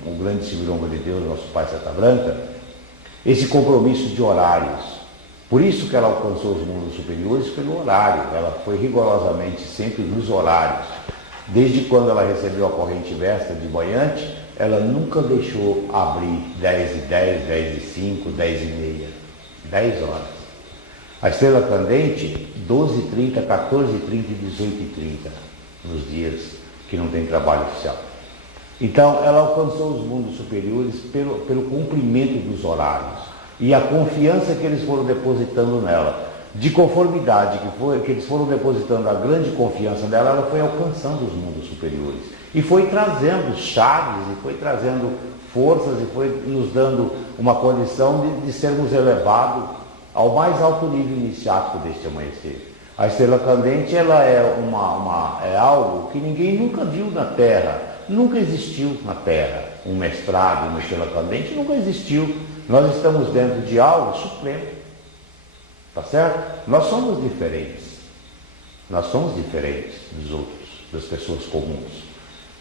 o grande Silvirão de Deus, nosso Pai Santa Branca, esse compromisso de horários. Por isso que ela alcançou os mundos superiores pelo horário, ela foi rigorosamente sempre nos horários. Desde quando ela recebeu a corrente mestra de banhante, ela nunca deixou abrir 10h10, 10h05, 10h30, 10 horas. A estrela candente, 12h30, 14h30 e 18h30, nos dias que não tem trabalho oficial. Então, ela alcançou os mundos superiores pelo cumprimento dos horários e a confiança que eles foram depositando nela. De conformidade que eles foram depositando a grande confiança nela, ela foi alcançando os mundos superiores. E foi trazendo chaves, e foi trazendo forças, e foi nos dando uma condição de sermos elevados ao mais alto nível iniciático deste amanhecer. A estrela candente, ela é algo que ninguém nunca viu na Terra, nunca existiu na Terra. Um mestrado, uma estrela candente nunca existiu. Nós estamos dentro de algo supremo, tá certo? Nós somos diferentes dos outros, das pessoas comuns,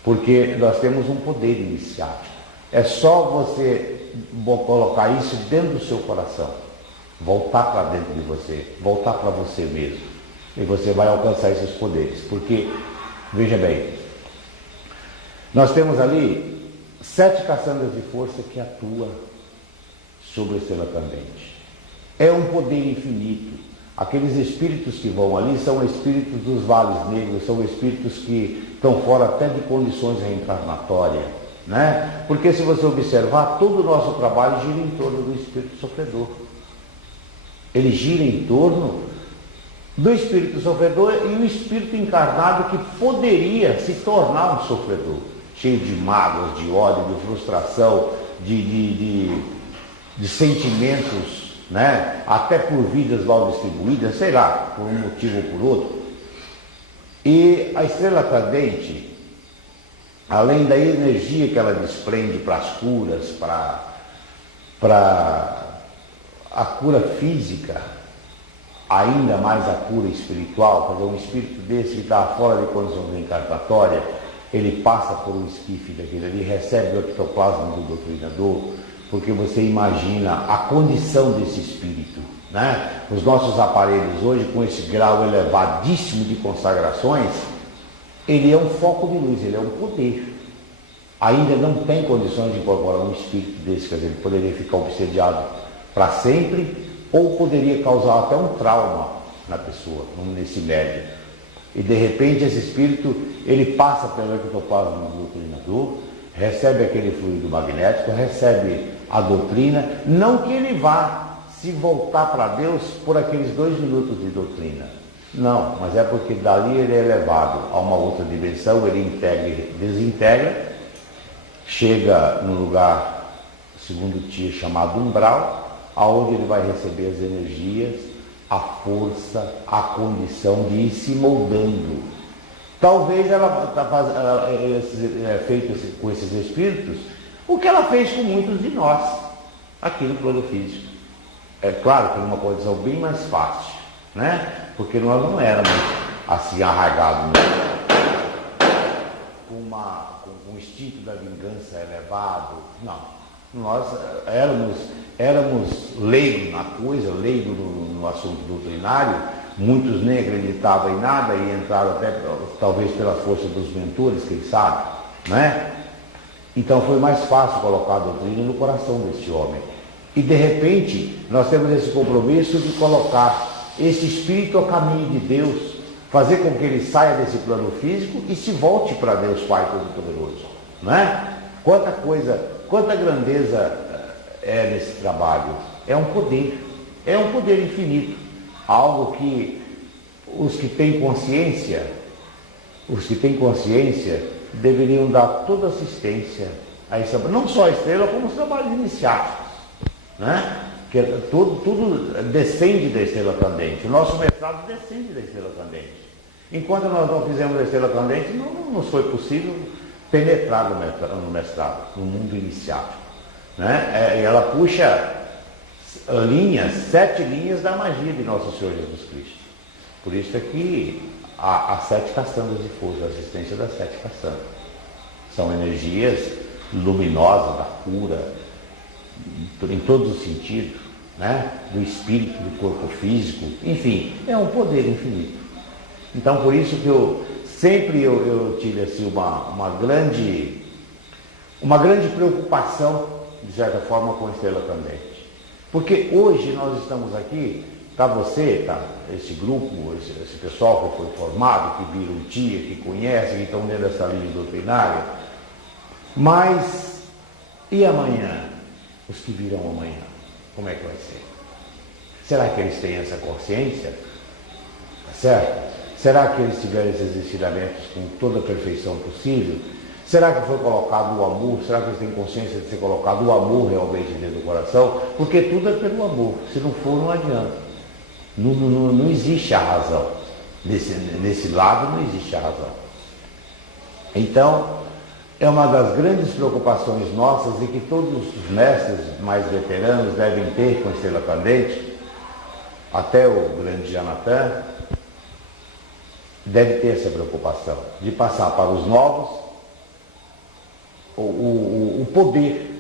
porque nós temos um poder iniciático. É só você colocar isso dentro do seu coração, voltar para dentro de você, voltar para você mesmo, e você vai alcançar esses poderes. Porque, veja bem, nós temos ali 7 caçambas de força que atuam sobre a estrela candente. É um poder infinito. Aqueles espíritos que vão ali são espíritos dos vales negros, são espíritos que estão fora até de condições reencarnatórias, né? Porque se você observar, todo o nosso trabalho gira em torno do espírito sofredor. Ele gira em torno do espírito sofredor e o espírito encarnado que poderia se tornar um sofredor, cheio de mágoas, de ódio, de frustração, de sentimentos, né? Até por vidas mal distribuídas, sei lá, por um motivo ou por outro. E a estrela candente, além da energia que ela desprende para as curas, para a cura física, ainda mais a cura espiritual, quer dizer, um espírito desse que está fora de condições reencarnatórias, ele passa por um esquife daquele ali, recebe o ectoplasma do doutrinador, porque você imagina a condição desse espírito, né? Os nossos aparelhos hoje, com esse grau elevadíssimo de consagrações, ele é um foco de luz, ele é um poder. Ainda não tem condições de incorporar um espírito desse, quer dizer, ele poderia ficar obsediado para sempre, ou poderia causar até um trauma na pessoa, nesse médio. E de repente esse espírito, ele passa pelo ectoplasma do doutrinador, recebe aquele fluido magnético, recebe a doutrina, não que ele vá se voltar para Deus por aqueles 2 minutos de doutrina, não, mas é porque dali ele é levado a uma outra dimensão, ele integra e desintegra, chega no lugar, segundo o Tia, chamado umbral, aonde ele vai receber as energias, a força, a condição de ir se moldando. Talvez ela feito com esses espíritos o que ela fez com muitos de nós aqui no plano físico. É claro que numa condição bem mais fácil, né? Porque nós não éramos assim arraigados, com um instinto da vingança elevado. Não, nós éramos leigos na coisa, leigos no assunto doutrinário. Muitos nem acreditavam em nada e entraram até talvez pela força dos mentores, quem sabe, né? Então foi mais fácil colocar a doutrina no coração desse homem. E de repente nós temos esse compromisso de colocar esse espírito ao caminho de Deus, fazer com que ele saia desse plano físico e se volte para Deus Pai Todo-Poderoso, né? Quanta coisa, quanta grandeza é nesse trabalho. É um poder infinito. Algo que os que têm consciência deveriam dar toda assistência a esse, não só a estrela, como os trabalhos iniciáticos, né? Que tudo descende da estrela candente. O nosso mestrado descende da estrela candente. Enquanto nós não fizemos a estrela candente, não nos foi possível penetrar no mestrado, no mundo iniciático, né? Ela puxa 7 linhas da magia de Nosso Senhor Jesus Cristo. Por isso é que há 7 caçambas de força, a assistência das 7 caçambas. São energias luminosas da cura, em todos os sentidos, né? Do espírito, do corpo físico, enfim, é um poder infinito. Então, por isso que eu tive assim, uma grande preocupação, de certa forma, com a estrela candente. Porque hoje nós estamos aqui, esse grupo, esse pessoal que foi formado, que viram Tia, que conhece, que estão dentro dessa linha doutrinária, mas e amanhã? Os que virão amanhã, como é que vai ser? Será que eles têm essa consciência? Tá certo? Será que eles tiveram esses ensinamentos com toda a perfeição possível? Será que foi colocado o amor? Será que eles têm consciência de ser colocado o amor realmente dentro do coração? Porque tudo é pelo amor. Se não for, não adianta. Não existe a razão. Nesse lado não existe a razão. Então, é uma das grandes preocupações nossas e que todos os mestres mais veteranos devem ter com a estrela candente, até o grande Janatan, deve ter essa preocupação de passar para os novos o poder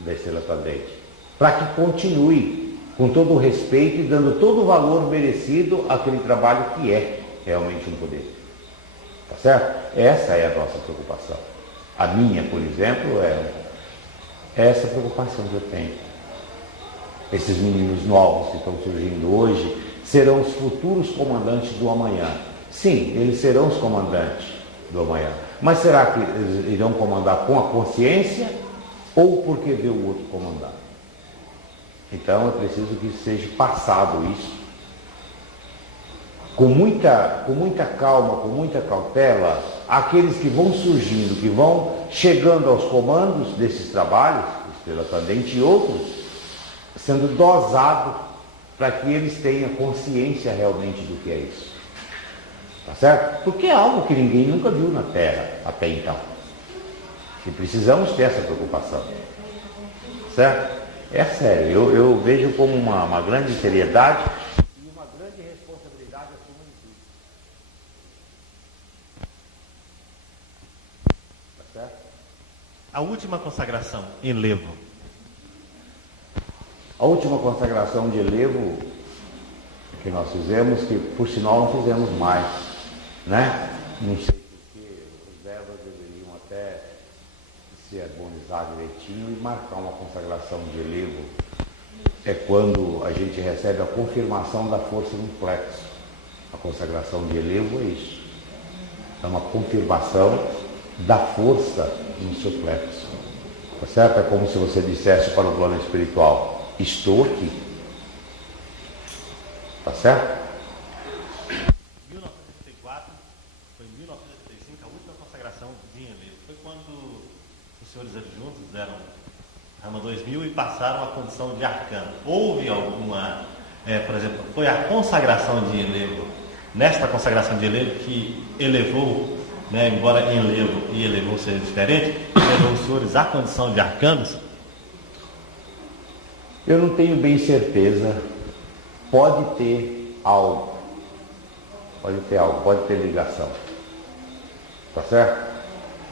da estrela cadente, para que continue com todo o respeito e dando todo o valor merecido àquele trabalho que é realmente um poder. Tá certo? Essa é a nossa preocupação. A minha, por exemplo, é essa preocupação que eu tenho. Esses meninos novos que estão surgindo hoje serão os futuros comandantes do amanhã. Sim, eles serão os comandantes do amanhã. Mas será que eles irão comandar com a consciência ou porque vê o outro comandar? Então é preciso que seja passado isso com muita calma, com muita cautela, aqueles que vão surgindo, que vão chegando aos comandos desses trabalhos, Estrela Cadente e outros, sendo dosados para que eles tenham consciência realmente do que é isso. Tá certo? Porque é algo que ninguém nunca viu na Terra até então. E precisamos ter essa preocupação. Certo? É sério, eu vejo como uma grande seriedade e uma grande responsabilidade acima de tudo. Tá certo? A última consagração, enlevo. A última consagração de enlevo que nós fizemos, que por sinal não fizemos mais, né? Não sei porque os devas deveriam até se harmonizar direitinho e marcar uma consagração de enlevo. É quando a gente recebe a confirmação da força no plexo. A consagração de enlevo é isso. É uma confirmação da força no seu plexo. Tá certo? É como se você dissesse para o plano espiritual: estou aqui. Tá certo? 1934, foi em 1935 a última consagração de enlevo. Foi quando os senhores adjuntos deram Rama 2000 e passaram a condição de arcano. Houve alguma, por exemplo, foi a consagração de enlevo, nesta consagração de enlevo que elevou, né, embora enlevo e elevou seja diferente, elevou os senhores à condição de arcanos? Eu não tenho bem certeza. Pode ter algo, pode ter ligação. Tá certo?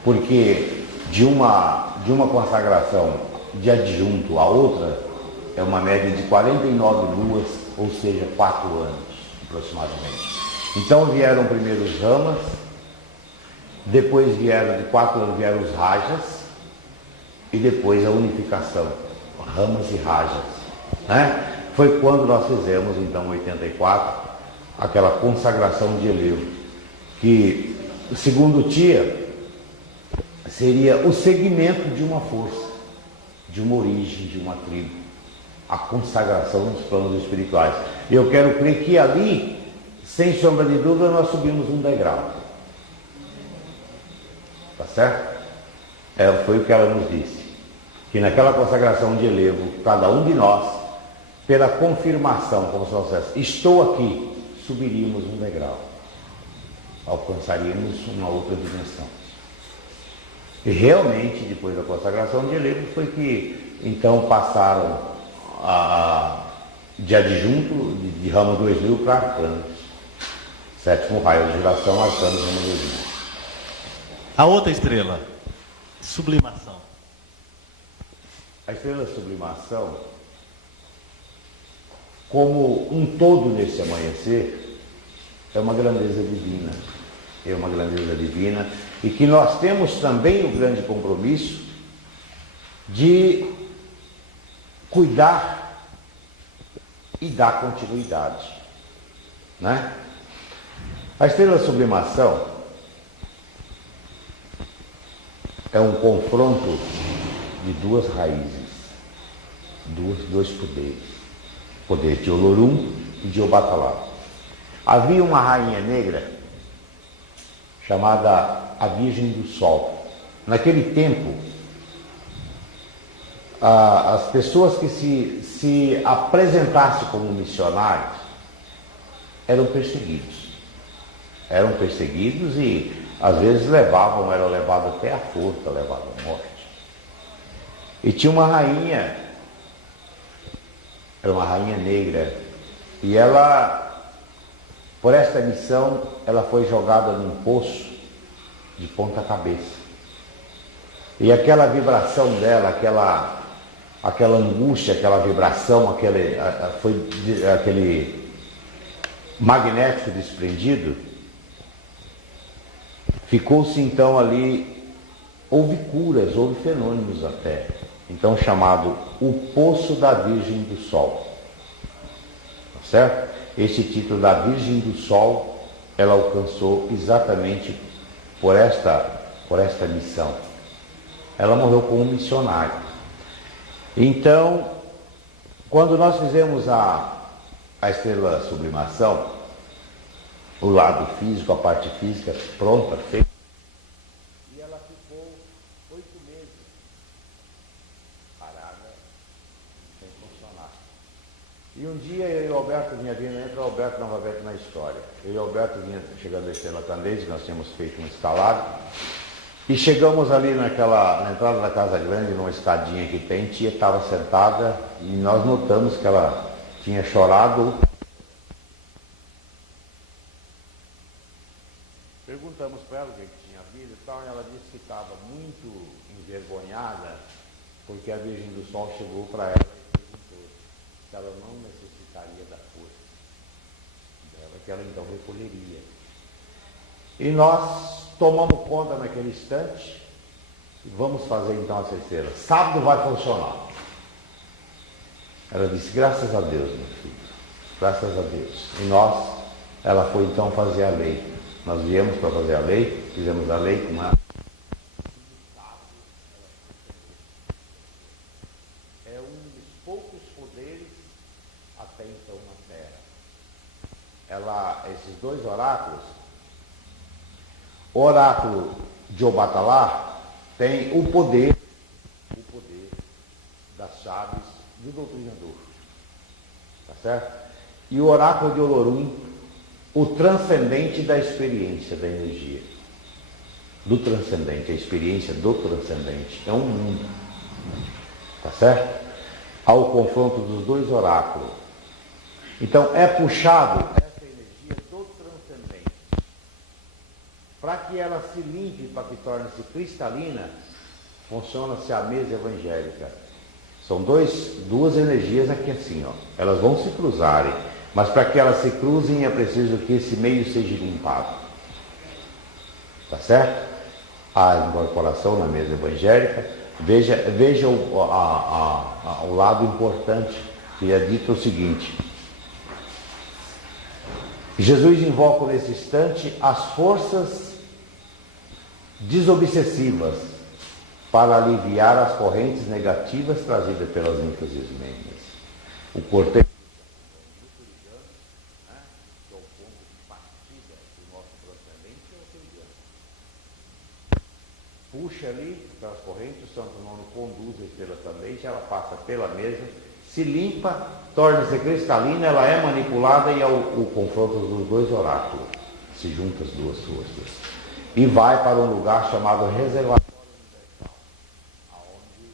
Porque de uma consagração de adjunto a outra é uma média de 49 luas, ou seja, 4 anos aproximadamente. Então vieram primeiro os ramas, depois vieram, de 4 anos vieram os rajas, e depois a unificação, ramas e rajas, né? Foi quando nós fizemos, então, em 84, aquela consagração de enlevo, que, segundo Tia, seria o segmento de uma força, de uma origem, de uma tribo, a consagração nos planos espirituais. Eu quero crer que ali, sem sombra de dúvida, nós subimos um degrau. Tá certo? Foi o que ela nos disse, que naquela consagração de enlevo, cada um de nós, pela confirmação, como se nós dissessemos, estou aqui, subiríamos um degrau, alcançaríamos uma outra dimensão. E realmente, depois da consagração de enlevo, foi que então passaram de adjunto, de ramo 2000 para arcanos. Sétimo raio de geração, arcanos, ramo 2000. A outra estrela, sublimação. A estrela sublimação, como um todo nesse amanhecer, é uma grandeza divina. É uma grandeza divina e que nós temos também o grande compromisso de cuidar e dar continuidade, né? A estrela sublimação é um confronto de duas raízes, dois poderes, o poder de Olorum e de Obatalá. Havia uma rainha negra chamada a Virgem do Sol. Naquele tempo, as pessoas que se apresentassem como missionários eram perseguidos. Eram perseguidos e às vezes eram levados até a forca, levados à morte. E tinha uma rainha, era uma rainha negra, e ela, por esta missão, ela foi jogada num poço de ponta cabeça. E aquela vibração dela, aquela angústia, aquela vibração, aquele magnético desprendido, ficou-se então ali, houve curas, houve fenômenos até, então chamado o Poço da Virgem do Sol, tá certo? Esse título da Virgem do Sol, ela alcançou exatamente por esta missão. Ela morreu como missionária. Então, quando nós fizemos a estrela sublimação, o lado físico, a parte física pronta, feita, e ela ficou 8 meses parada, sem funcionar. E um dia eu e o Alberto vinha vindo, entra o Alberto novamente na história. Eu e o Alberto vinha chegando a Estrela Candeias, nós tínhamos feito um escalado, e chegamos ali na entrada da Casa Grande, numa escadinha que tem, tia estava sentada e nós notamos que ela tinha chorado. Perguntamos para ela o que tinha havido e tal, e ela disse que estava muito envergonhada porque a Virgem do Sol chegou para ela e perguntou se ela não necessitaria da força dela, que ela então recolheria. E nós tomamos conta naquele instante e vamos fazer então essa estrela. Sábado vai funcionar. Ela disse, graças a Deus, meu filho, graças a Deus. E ela foi então fazer a lei. Nós viemos para fazer a lei, fizemos a lei com ela. É um dos poucos poderes até então na Terra. Esses 2 oráculos, o oráculo de Obatalá tem o poder das chaves do doutrinador, tá certo? E o oráculo de Olorum, o transcendente da experiência, da energia, do transcendente, a experiência do transcendente, é um mundo, tá certo? Ao confronto dos 2 oráculos. Então é puxado essa energia do transcendente, para que ela se limpe, para que torne-se cristalina, funciona-se a mesa evangélica. São duas energias aqui assim, ó. Elas vão se cruzarem, mas para que elas se cruzem é preciso que esse meio seja limpado. Tá certo? A incorporação na mesa evangélica, veja o lado importante, que é dito o seguinte: Jesus invoca nesse instante as forças desobsessivas para aliviar as correntes negativas trazidas pelas ninfas ismênias. O cortejo que é o ponto de partida do nosso transcendente, é o puxa ali pelas correntes, o Santo Nono conduz a estrela ascendente, ela passa pela mesa, se limpa, torna-se cristalina, ela é manipulada e é o confronto dos 2 oráculos. Se juntam as 2 forças. E vai para um lugar chamado reservatório universal, aonde,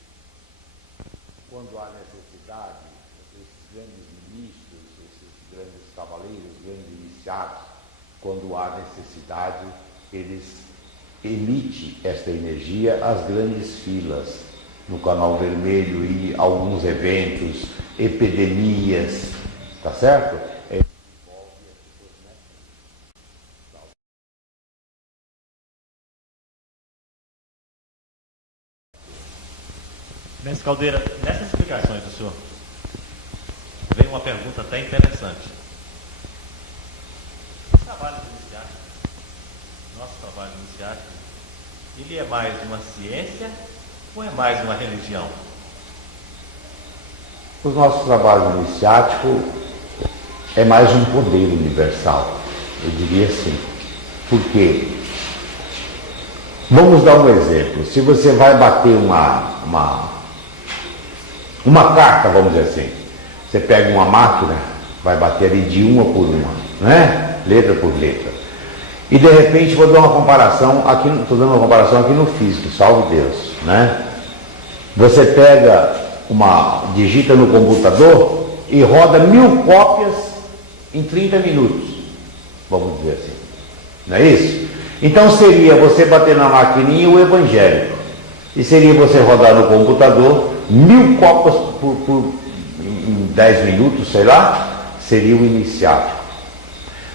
quando há necessidade, esses grandes ministros, esses grandes cavaleiros, grandes iniciados, quando há necessidade, eles emitem esta energia às grandes filas, no Canal Vermelho e alguns eventos, epidemias, tá certo? Mestre Caldeira, nessas explicações do senhor, veio uma pergunta até interessante. Os trabalhos iniciáticos, nosso trabalho iniciático, ele é mais uma ciência ou é mais uma religião? O nosso trabalho iniciático é mais um poder universal, eu diria assim. Por quê? Vamos dar um exemplo. Se você vai bater uma carta, vamos dizer assim, você pega uma máquina, vai bater ali de uma por uma, né? Letra por letra. E de repente vou dar uma comparação, aqui, estou dando uma comparação aqui no físico, salve Deus, né? Você digita no computador e roda 1000 cópias em 30 minutos, vamos dizer assim, não é isso? Então seria você bater na maquininha o evangélico, E seria você rodar no computador 1000 copas em 10 minutos, sei lá, seria o iniciático.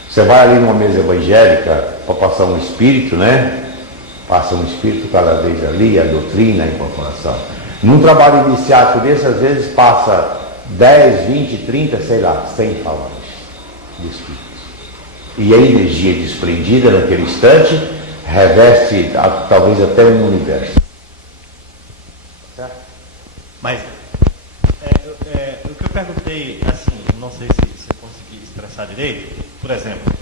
Você vai ali numa mesa evangélica para passar um espírito, né? Passa um espírito cada vez ali, a doutrina, a incorporação. Num trabalho iniciático desse, às vezes passa 10, 20, 30, sei lá, 100 falantes de espíritos. E a energia desprendida naquele instante reveste talvez até um universo. Certo? Mas o que eu perguntei, assim, não sei se eu consegui expressar direito, por exemplo,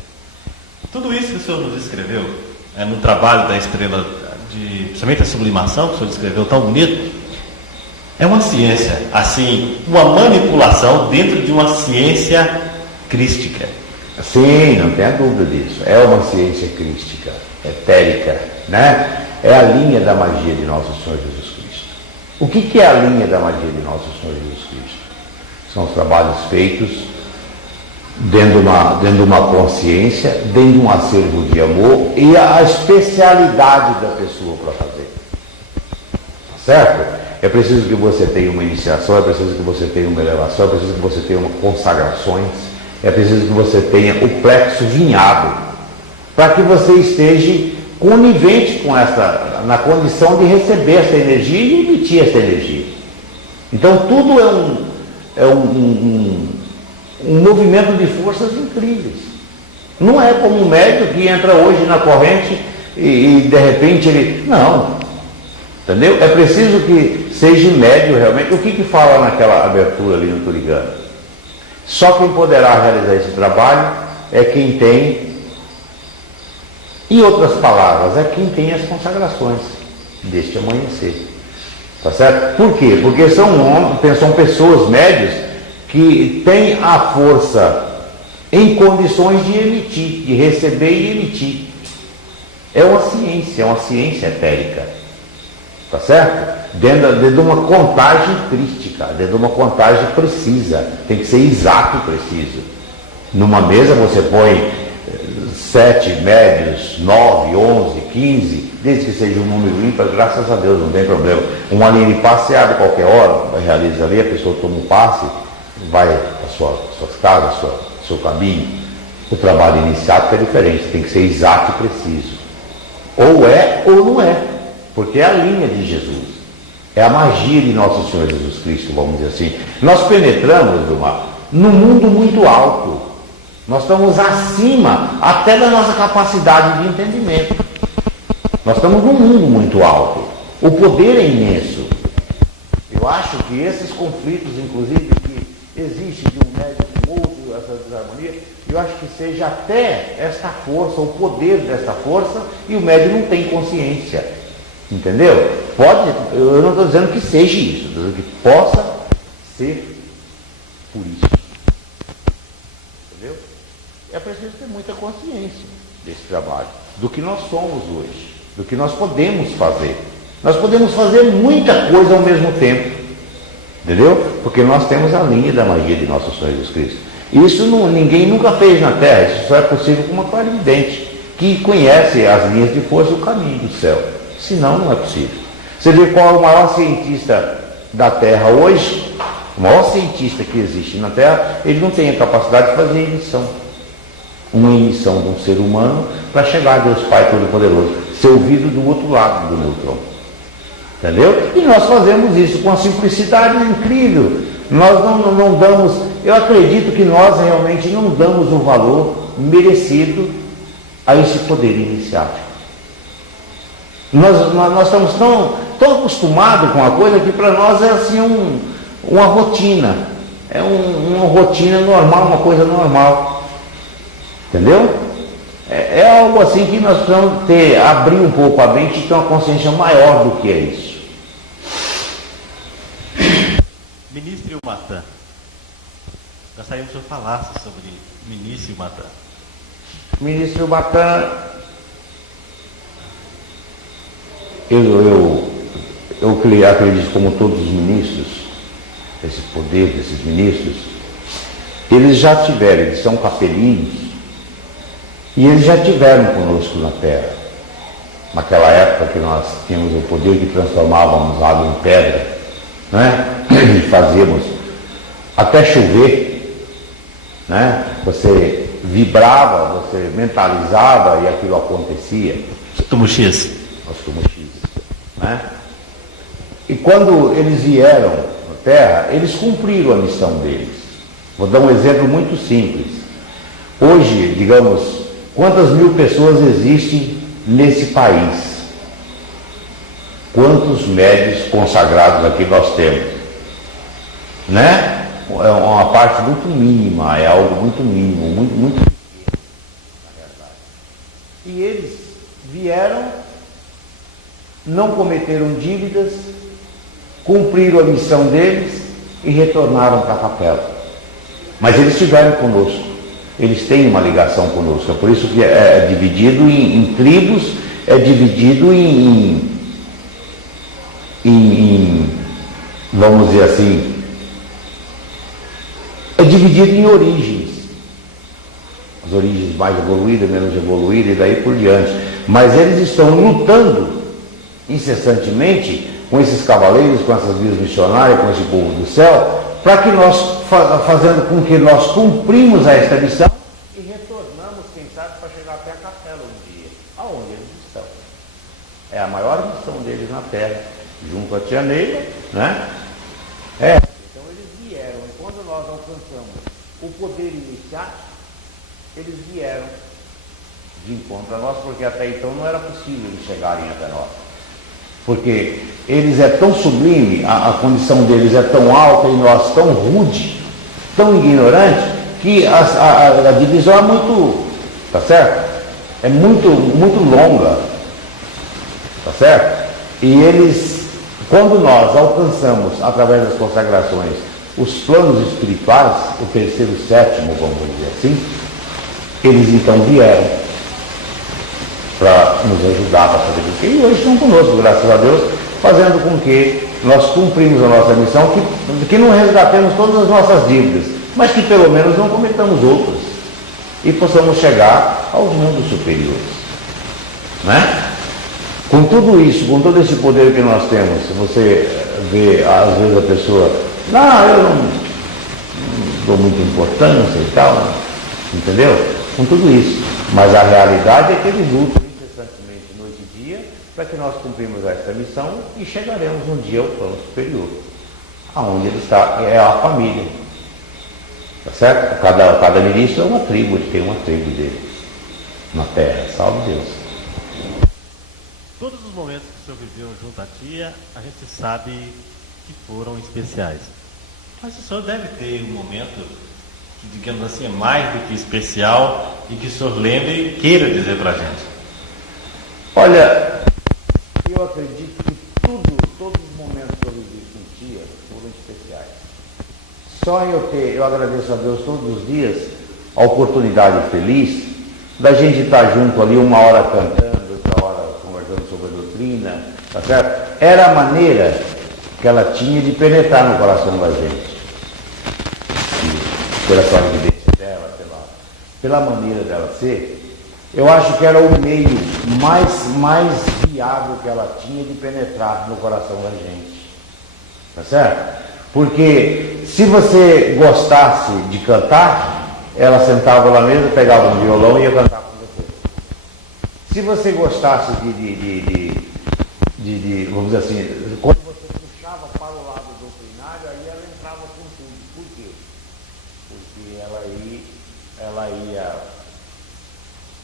tudo isso que o senhor nos escreveu, no trabalho da estrela, principalmente a sublimação, que o senhor escreveu tão bonito, é uma ciência, assim, uma manipulação dentro de uma ciência crística. Sim, não tenha dúvida disso. É uma ciência crística, etérica, né? É a linha da magia de Nosso Senhor Jesus Cristo. O que é a linha da magia de Nosso Senhor Jesus Cristo? São os trabalhos feitos dentro de uma consciência, dentro de um acervo de amor e a especialidade da pessoa para fazer. Certo? É preciso que você tenha uma iniciação, é preciso que você tenha uma elevação, é preciso que você tenha uma consagrações, é preciso que você tenha o plexo vinhado, para que você esteja conivente com na condição de receber essa energia e emitir essa energia. Então tudo é um movimento de forças incríveis. Não é como um médico que entra hoje na corrente e de repente ele... Não. Entendeu? É preciso que seja médio realmente. O que fala naquela abertura ali no Turigano? Só quem poderá realizar esse trabalho é quem tem, em outras palavras, é quem tem as consagrações deste amanhecer. Tá certo? Por quê? Porque são pessoas médias que têm a força em condições de emitir, de receber e emitir. É uma ciência etérica. Tá certo? Dentro de uma contagem crística, dentro de uma contagem precisa, tem que ser exato e preciso. Numa mesa você põe 7 médios, 9, 11, 15, desde que seja um número ímpar, graças a Deus, não tem problema. Uma linha de passe abre qualquer hora, realiza ali, a pessoa toma um passe, vai para suas casas, seu caminho. O trabalho iniciático é diferente, tem que ser exato e preciso. Ou é ou não é. Porque é a linha de Jesus, é a magia de Nosso Senhor Jesus Cristo, vamos dizer assim. Nós penetramos num mundo muito alto, nós estamos acima até da nossa capacidade de entendimento. Nós estamos num mundo muito alto, o poder é imenso. Eu acho que esses conflitos, inclusive, que existem de um médico com outro, essa desarmonia, eu acho que seja até esta força, o poder desta força, e o médico não tem consciência. Entendeu? Eu não estou dizendo que seja isso, estou dizendo que possa ser por isso. Entendeu? É preciso ter muita consciência desse trabalho, do que nós somos hoje, do que nós podemos fazer. Nós podemos fazer muita coisa ao mesmo tempo. Entendeu? Porque nós temos a linha da magia de Nosso Senhor Jesus Cristo. Isso ninguém nunca fez na Terra, isso só é possível com uma clarividente, que conhece as linhas de força e o caminho do céu. Senão, não é possível. Você vê qual é o maior cientista da Terra hoje? O maior cientista que existe na Terra, ele não tem a capacidade de fazer emissão. Uma emissão de um ser humano para chegar a Deus Pai Todo-Poderoso. Ser ouvido do outro lado do neutrão. Entendeu? E nós fazemos isso com uma simplicidade incrível. Nós não damos... Eu acredito que nós realmente não damos o valor merecido a esse poder iniciático. Nós estamos tão acostumados com a coisa que para nós é assim uma rotina. É uma rotina normal, uma coisa normal. Entendeu? É algo assim que nós precisamos abrir um pouco a mente e ter uma consciência maior do que é isso. Ministro Ilmatan. Gostaria que o senhor falasse sobre Ministro Ilmatan. Ministro Ilmatan, eu acredito, como todos os ministros, esse poder desses ministros, eles já tiveram, eles são capelinhos, e eles já tiveram conosco na Terra. naquela época que nós tínhamos o poder que transformávamos água em pedra, né? E fazíamos até chover, né? Você vibrava, você mentalizava e aquilo acontecia. Os tumuxis, né? E quando eles vieram na Terra, eles cumpriram a missão deles. Vou dar um exemplo muito simples. Hoje, digamos, quantas mil pessoas existem nesse país? Quantos médios consagrados aqui nós temos? Né? É uma parte muito mínima, é algo muito mínimo, muito pequeno, na realidade. E eles vieram, não cometeram dívidas, cumpriram a missão deles e retornaram para a capela. Mas eles estiveram conosco, eles têm uma ligação conosco, é por isso que é dividido em tribos, é dividido vamos dizer assim, é dividido em origens. As origens mais evoluídas, menos evoluídas e daí por diante. Mas eles estão lutando incessantemente com esses cavaleiros, com essas vias missionárias, com esse povo do céu, para que nós, fazendo com que nós cumprimos esta missão e retornamos, quem sabe, para chegar até a capela um dia, aonde eles estão. É a maior missão deles na Terra, junto a Tia Neila, né? Então eles vieram, e quando nós alcançamos o poder iniciático, eles vieram de encontro a nós, porque até então não era possível eles chegarem até nós. Porque eles é tão sublime, a condição deles é tão alta e nós tão rude, tão ignorante, que a divisão é muito, tá certo? É muito longa, tá certo? E eles, quando nós alcançamos, através das consagrações, os planos espirituais, o terceiro e o sétimo, vamos dizer assim, eles então vieram para nos ajudar para fazer isso. E hoje estão conosco, graças a Deus, fazendo com que nós cumprimos a nossa missão, que não resgatemos todas as nossas dívidas, mas que pelo menos não cometamos outras e possamos chegar aos mundos superiores, né? Com tudo isso, com todo esse poder que nós temos, você vê às vezes a pessoa, eu não dou muita importância e tal, entendeu? Com tudo isso, mas a realidade é que eles lutam incessantemente noite e dia para que nós cumprimos esta missão e chegaremos um dia ao plano superior, aonde ele está, é a família, tá certo? Cada ministro é uma tribo, ele tem uma tribo dele na terra, salve Deus. Todos os momentos que o senhor viveu junto à tia, a gente sabe que foram especiais. Mas o senhor deve ter um momento que, digamos assim, é mais do que especial e que o senhor lembre e queira dizer para a gente. Olha, eu acredito que todos os momentos que eu vivi com tia foram especiais. Só eu agradeço a Deus todos os dias a oportunidade feliz da gente estar junto ali, uma hora cantando, outra hora conversando sobre a doutrina, tá certo? Era a maneira que ela tinha de penetrar no coração da gente. Pela clarividência dela, pela maneira dela ser, eu acho que era o meio mais viável que ela tinha de penetrar no coração da gente. Tá certo? Porque se você gostasse de cantar, ela sentava lá mesmo, pegava um violão e ia cantar com você. Se você gostasse de vamos dizer assim, quando você puxava para o lado doutrinário, aí ela entrava com tudo. Por quê? Porque ela ia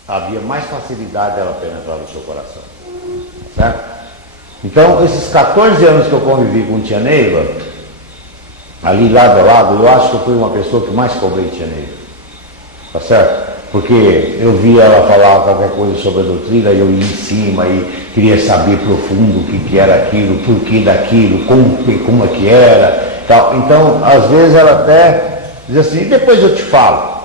havia mais facilidade dela penetrar no seu coração, certo? Então, esses 14 anos que eu convivi com tia Neila, ali lado a lado, eu acho que eu fui uma pessoa que mais cobrei tia Neila, tá certo? Porque eu via ela falar qualquer coisa sobre a doutrina e eu ia em cima e queria saber profundo o que era aquilo, por que daquilo, como é que era, tal. Então, às vezes ela até dizia assim, depois eu te falo.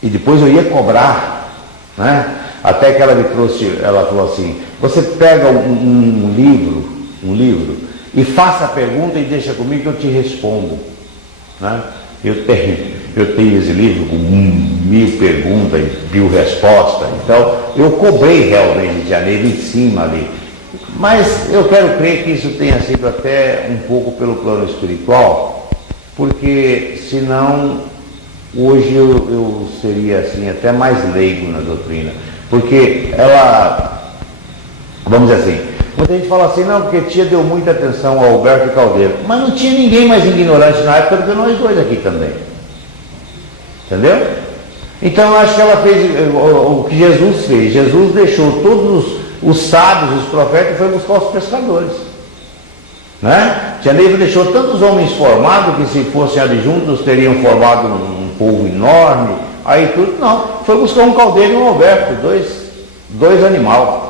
E depois eu ia cobrar, né? Até que ela me trouxe, ela falou assim, você pega um livro e faça a pergunta e deixa comigo que eu te respondo, né? Eu tenho. eu tenho esse livro com 1000 perguntas e 1000 respostas. Então, eu cobrei realmente de Janeiro em cima ali. Mas eu quero crer que isso tenha sido até um pouco pelo plano espiritual, porque senão hoje eu seria assim até mais leigo na doutrina. Porque ela, vamos dizer assim, muita gente fala assim, não, porque tia deu muita atenção ao Alberto Caldeiro, mas não tinha ninguém mais ignorante na época do que nós dois aqui também. Entendeu? Então eu acho que ela fez o que Jesus fez. Jesus deixou todos os sábios, os profetas, e foi buscar os pescadores. Né? Tia Neiva deixou tantos homens formados que se fossem adjuntos teriam formado um povo enorme. Aí tudo, não. Foi buscar um Caldeiro e um Alberto, dois animais.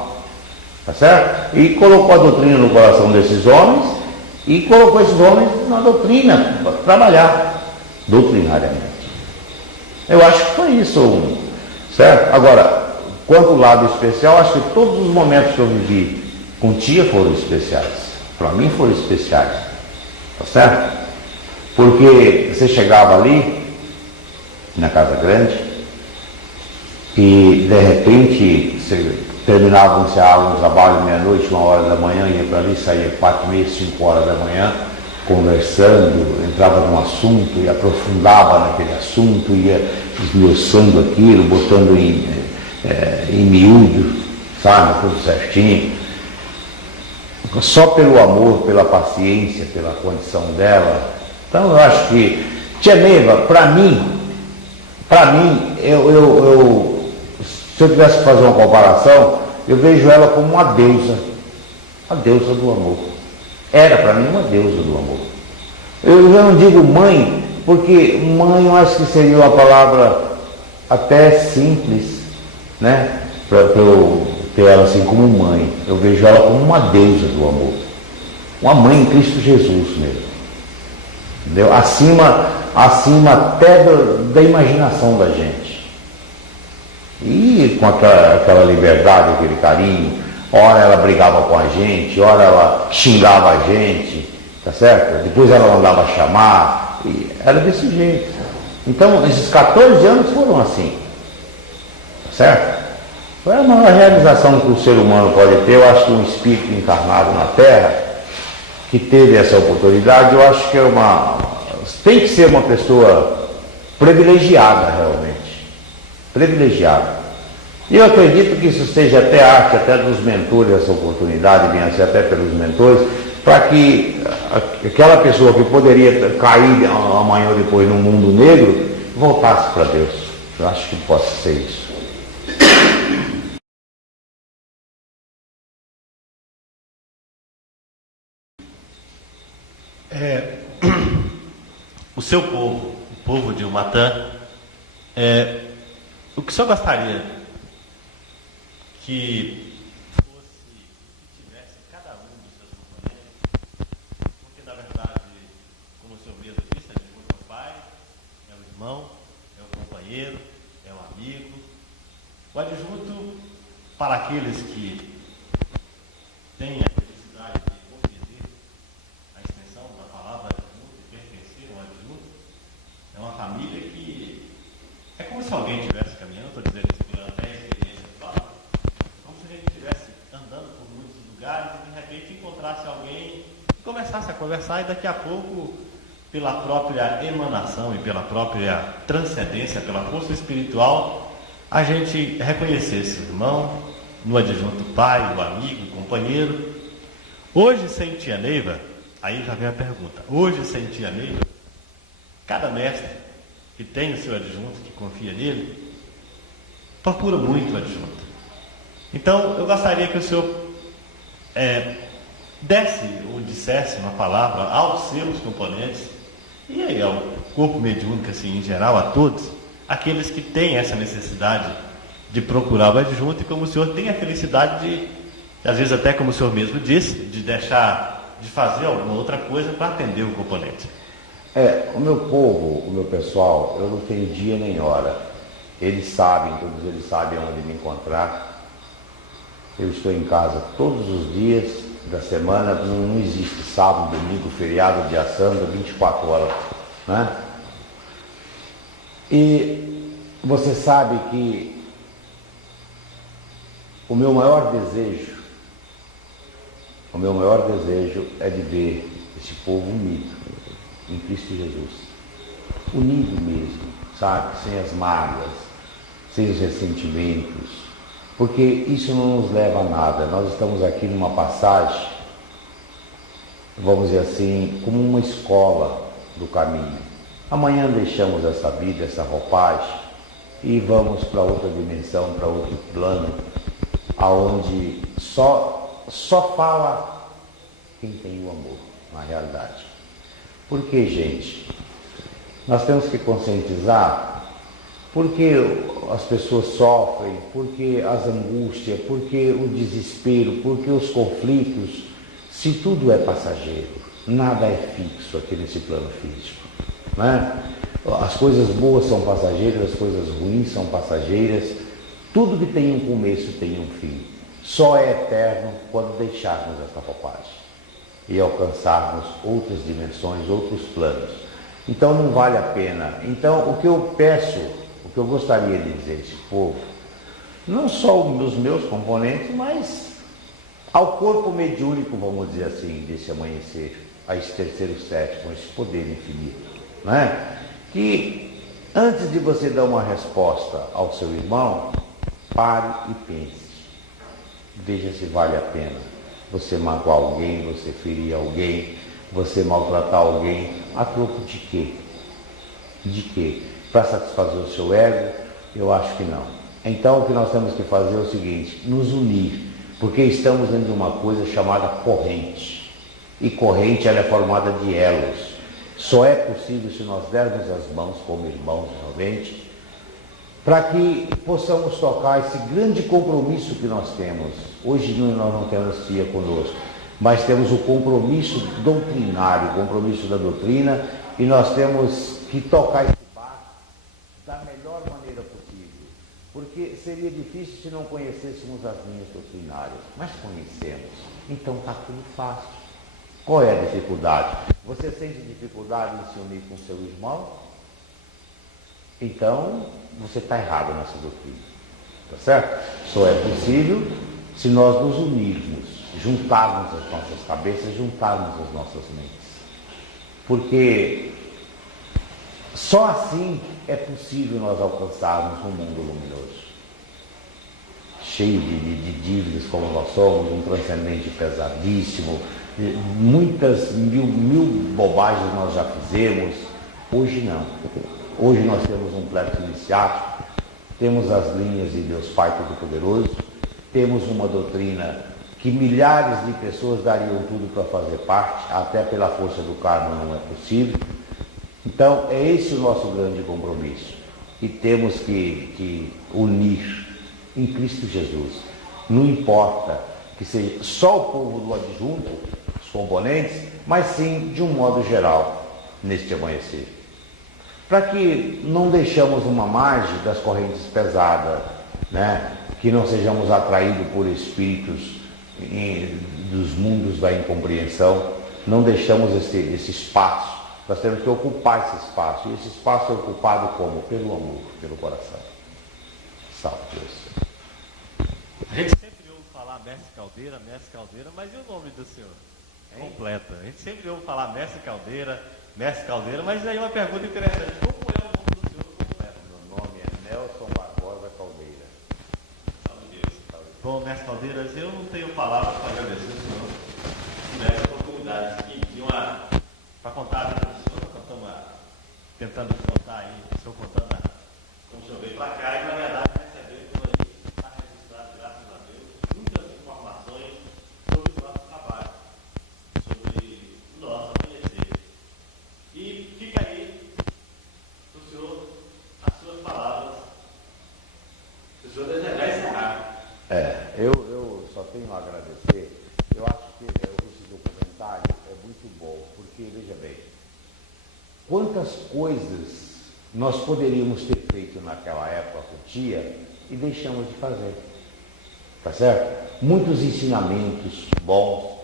Tá certo? E colocou a doutrina no coração desses homens e colocou esses homens na doutrina, para trabalhar doutrinariamente. Eu acho que foi isso, certo? Agora, quanto ao lado especial, acho que todos os momentos que eu vivi com tia foram especiais. Para mim foram especiais. Tá certo? Porque você chegava ali, na Casa Grande, e de repente você terminava-se um trabalho meia-noite, 1h da manhã, ia para ali, saía 4h30, 5h da manhã, conversando, entrava num assunto e aprofundava naquele assunto, ia esmiuçando aquilo, botando em miúdo, sabe, tudo certinho. Só pelo amor, pela paciência, pela condição dela. Então eu acho que tia Neiva, para mim, se eu tivesse que fazer uma comparação, eu vejo ela como uma deusa, a deusa do amor. Era para mim uma deusa do amor. Eu já não digo mãe, porque mãe eu acho que seria uma palavra até simples, né? Para eu ter ela assim como mãe. Eu vejo ela como uma deusa do amor. Uma mãe em Cristo Jesus mesmo. Entendeu? Acima até da imaginação da gente. E com aquela liberdade, aquele carinho, ora ela brigava com a gente, ora ela xingava a gente, tá certo? Depois ela mandava chamar, e era desse jeito. Então, esses 14 anos foram assim, tá certo? Foi a maior realização que o ser humano pode ter. Eu acho que um espírito encarnado na Terra, que teve essa oportunidade, eu acho que tem que ser uma pessoa privilegiada realmente. Privilegiado. E eu acredito que isso seja até arte, até dos mentores, essa oportunidade venha ser até pelos mentores, para que aquela pessoa que poderia cair amanhã ou depois no mundo negro, voltasse para Deus. Eu acho que possa ser isso. O seu povo, o povo de Umatã, o que o senhor gostaria que tivesse cada um dos seus companheiros? Porque, na verdade, como o senhor mesmo disse, é o pai, é o irmão, é o companheiro, é o amigo. O adjunto, para aqueles que têm a felicidade de compreender a extensão da palavra adjunto e pertencer ao adjunto, é uma família que é como se alguém estivesse caminhando, estou dizendo isso pela até experiência própria, como se a gente estivesse andando por muitos lugares e de repente encontrasse alguém e começasse a conversar, e daqui a pouco, pela própria emanação e pela própria transcendência, pela força espiritual, a gente reconhecesse o irmão, no adjunto pai, o amigo, o companheiro. Hoje, sem tia Neiva, aí já vem a pergunta, hoje sem tia Neiva, cada mestre que tem o seu adjunto, que confia nele, procura muito o adjunto. Então, eu gostaria que o senhor desse ou dissesse uma palavra aos seus componentes, e aí ao corpo mediúnico, assim, em geral, a todos, aqueles que têm essa necessidade de procurar o adjunto, e como o senhor tem a felicidade de, às vezes até como o senhor mesmo disse, de fazer alguma outra coisa para atender o componente. O meu povo, o meu pessoal, eu não tenho dia nem hora. Eles sabem, todos eles sabem onde me encontrar. Eu estou em casa todos os dias da semana, não existe sábado, domingo, feriado, dia santo, 24 horas. Né? E você sabe que o meu maior desejo é de ver esse povo unido em Cristo Jesus. Unido mesmo, sabe? Sem as mágoas, sem os ressentimentos, porque isso não nos leva a nada. Nós estamos aqui numa passagem, vamos dizer assim, como uma escola do caminho. Amanhã deixamos essa vida, essa roupagem e vamos para outra dimensão, para outro plano, aonde só fala quem tem o amor, na realidade. Por que, gente? Nós temos que conscientizar porque as pessoas sofrem, porque as angústias, porque o desespero, porque os conflitos, se tudo é passageiro, nada é fixo aqui nesse plano físico, né? As coisas boas são passageiras, as coisas ruins são passageiras, tudo que tem um começo tem um fim. Só é eterno quando deixarmos esta roupagem e alcançarmos outras dimensões, outros planos. Então não vale a pena. Então o que eu peço, o que eu gostaria de dizer a esse povo, não só os meus componentes, mas ao corpo mediúnico, vamos dizer assim, desse amanhecer, a esse terceiro sétimo, esse poder infinito, né? Que antes de você dar uma resposta ao seu irmão, pare e pense. Veja se vale a pena você magoar alguém, você ferir alguém, você maltratar alguém, a troco de quê? De quê? Para satisfazer o seu ego? Eu acho que não. Então o que nós temos que fazer é o seguinte, nos unir, porque estamos dentro de uma coisa chamada corrente. E corrente ela é formada de elos. Só é possível se nós dermos as mãos como irmãos realmente, para que possamos tocar esse grande compromisso que nós temos. Hoje nós não temos tia conosco, mas temos o compromisso doutrinário, o compromisso da doutrina, e nós temos que tocar esse barco da melhor maneira possível. Porque seria difícil se não conhecêssemos as linhas doutrinárias, mas conhecemos, então está tudo fácil. Qual é a dificuldade? Você sente dificuldade em se unir com seu irmão? Então, você está errado nessa doutrina, tá certo? Só é possível se nós nos unirmos, juntarmos as nossas cabeças, juntarmos as nossas mentes. Porque só assim é possível nós alcançarmos um mundo luminoso. Cheio de dívidas como nós somos, um transcendente pesadíssimo, muitas mil bobagens nós já fizemos. Hoje não. Hoje nós temos um plexo iniciático, temos as linhas de Deus Pai Todo-Poderoso, temos uma doutrina que milhares de pessoas dariam tudo para fazer parte, até pela força do karma não é possível. Então é esse o nosso grande compromisso, e temos que unir em Cristo Jesus. Não importa que seja só o povo do adjunto, os componentes, mas sim de um modo geral neste amanhecer. Para que não deixamos uma margem das correntes pesadas, né? Que não sejamos atraídos por espíritos dos mundos da incompreensão, não deixamos esse espaço. Nós temos que ocupar esse espaço, e esse espaço é ocupado como? Pelo amor, pelo coração. Salve Deus. A gente sempre ouve falar Mestre Caldeira, mas e o nome do senhor? Completa. A gente sempre ouve falar Mestre Caldeira, mas aí uma pergunta interessante, como é o nome do senhor completo? Meu nome é Nelson Barbosa Caldeira. Salve Deus. Bom, Mestre Caldeiras, eu não tenho palavras para agradecer o senhor nessa oportunidade para contar a vida do senhor. Nós estamos tentando contar aí, o senhor contando como o senhor veio para cá, e na verdade recebemos aí, está registrado, graças a Deus, muitas informações sobre o nosso trabalho, sobre o nosso amanhecer. E fica aí do senhor as suas palavras, se o senhor desejar encerrar. Eu só tenho a agradecer. Eu acho que esse documentário é muito bom, porque, veja bem, quantas coisas nós poderíamos ter feito naquela época com tia e deixamos de fazer, tá certo? Muitos ensinamentos bons,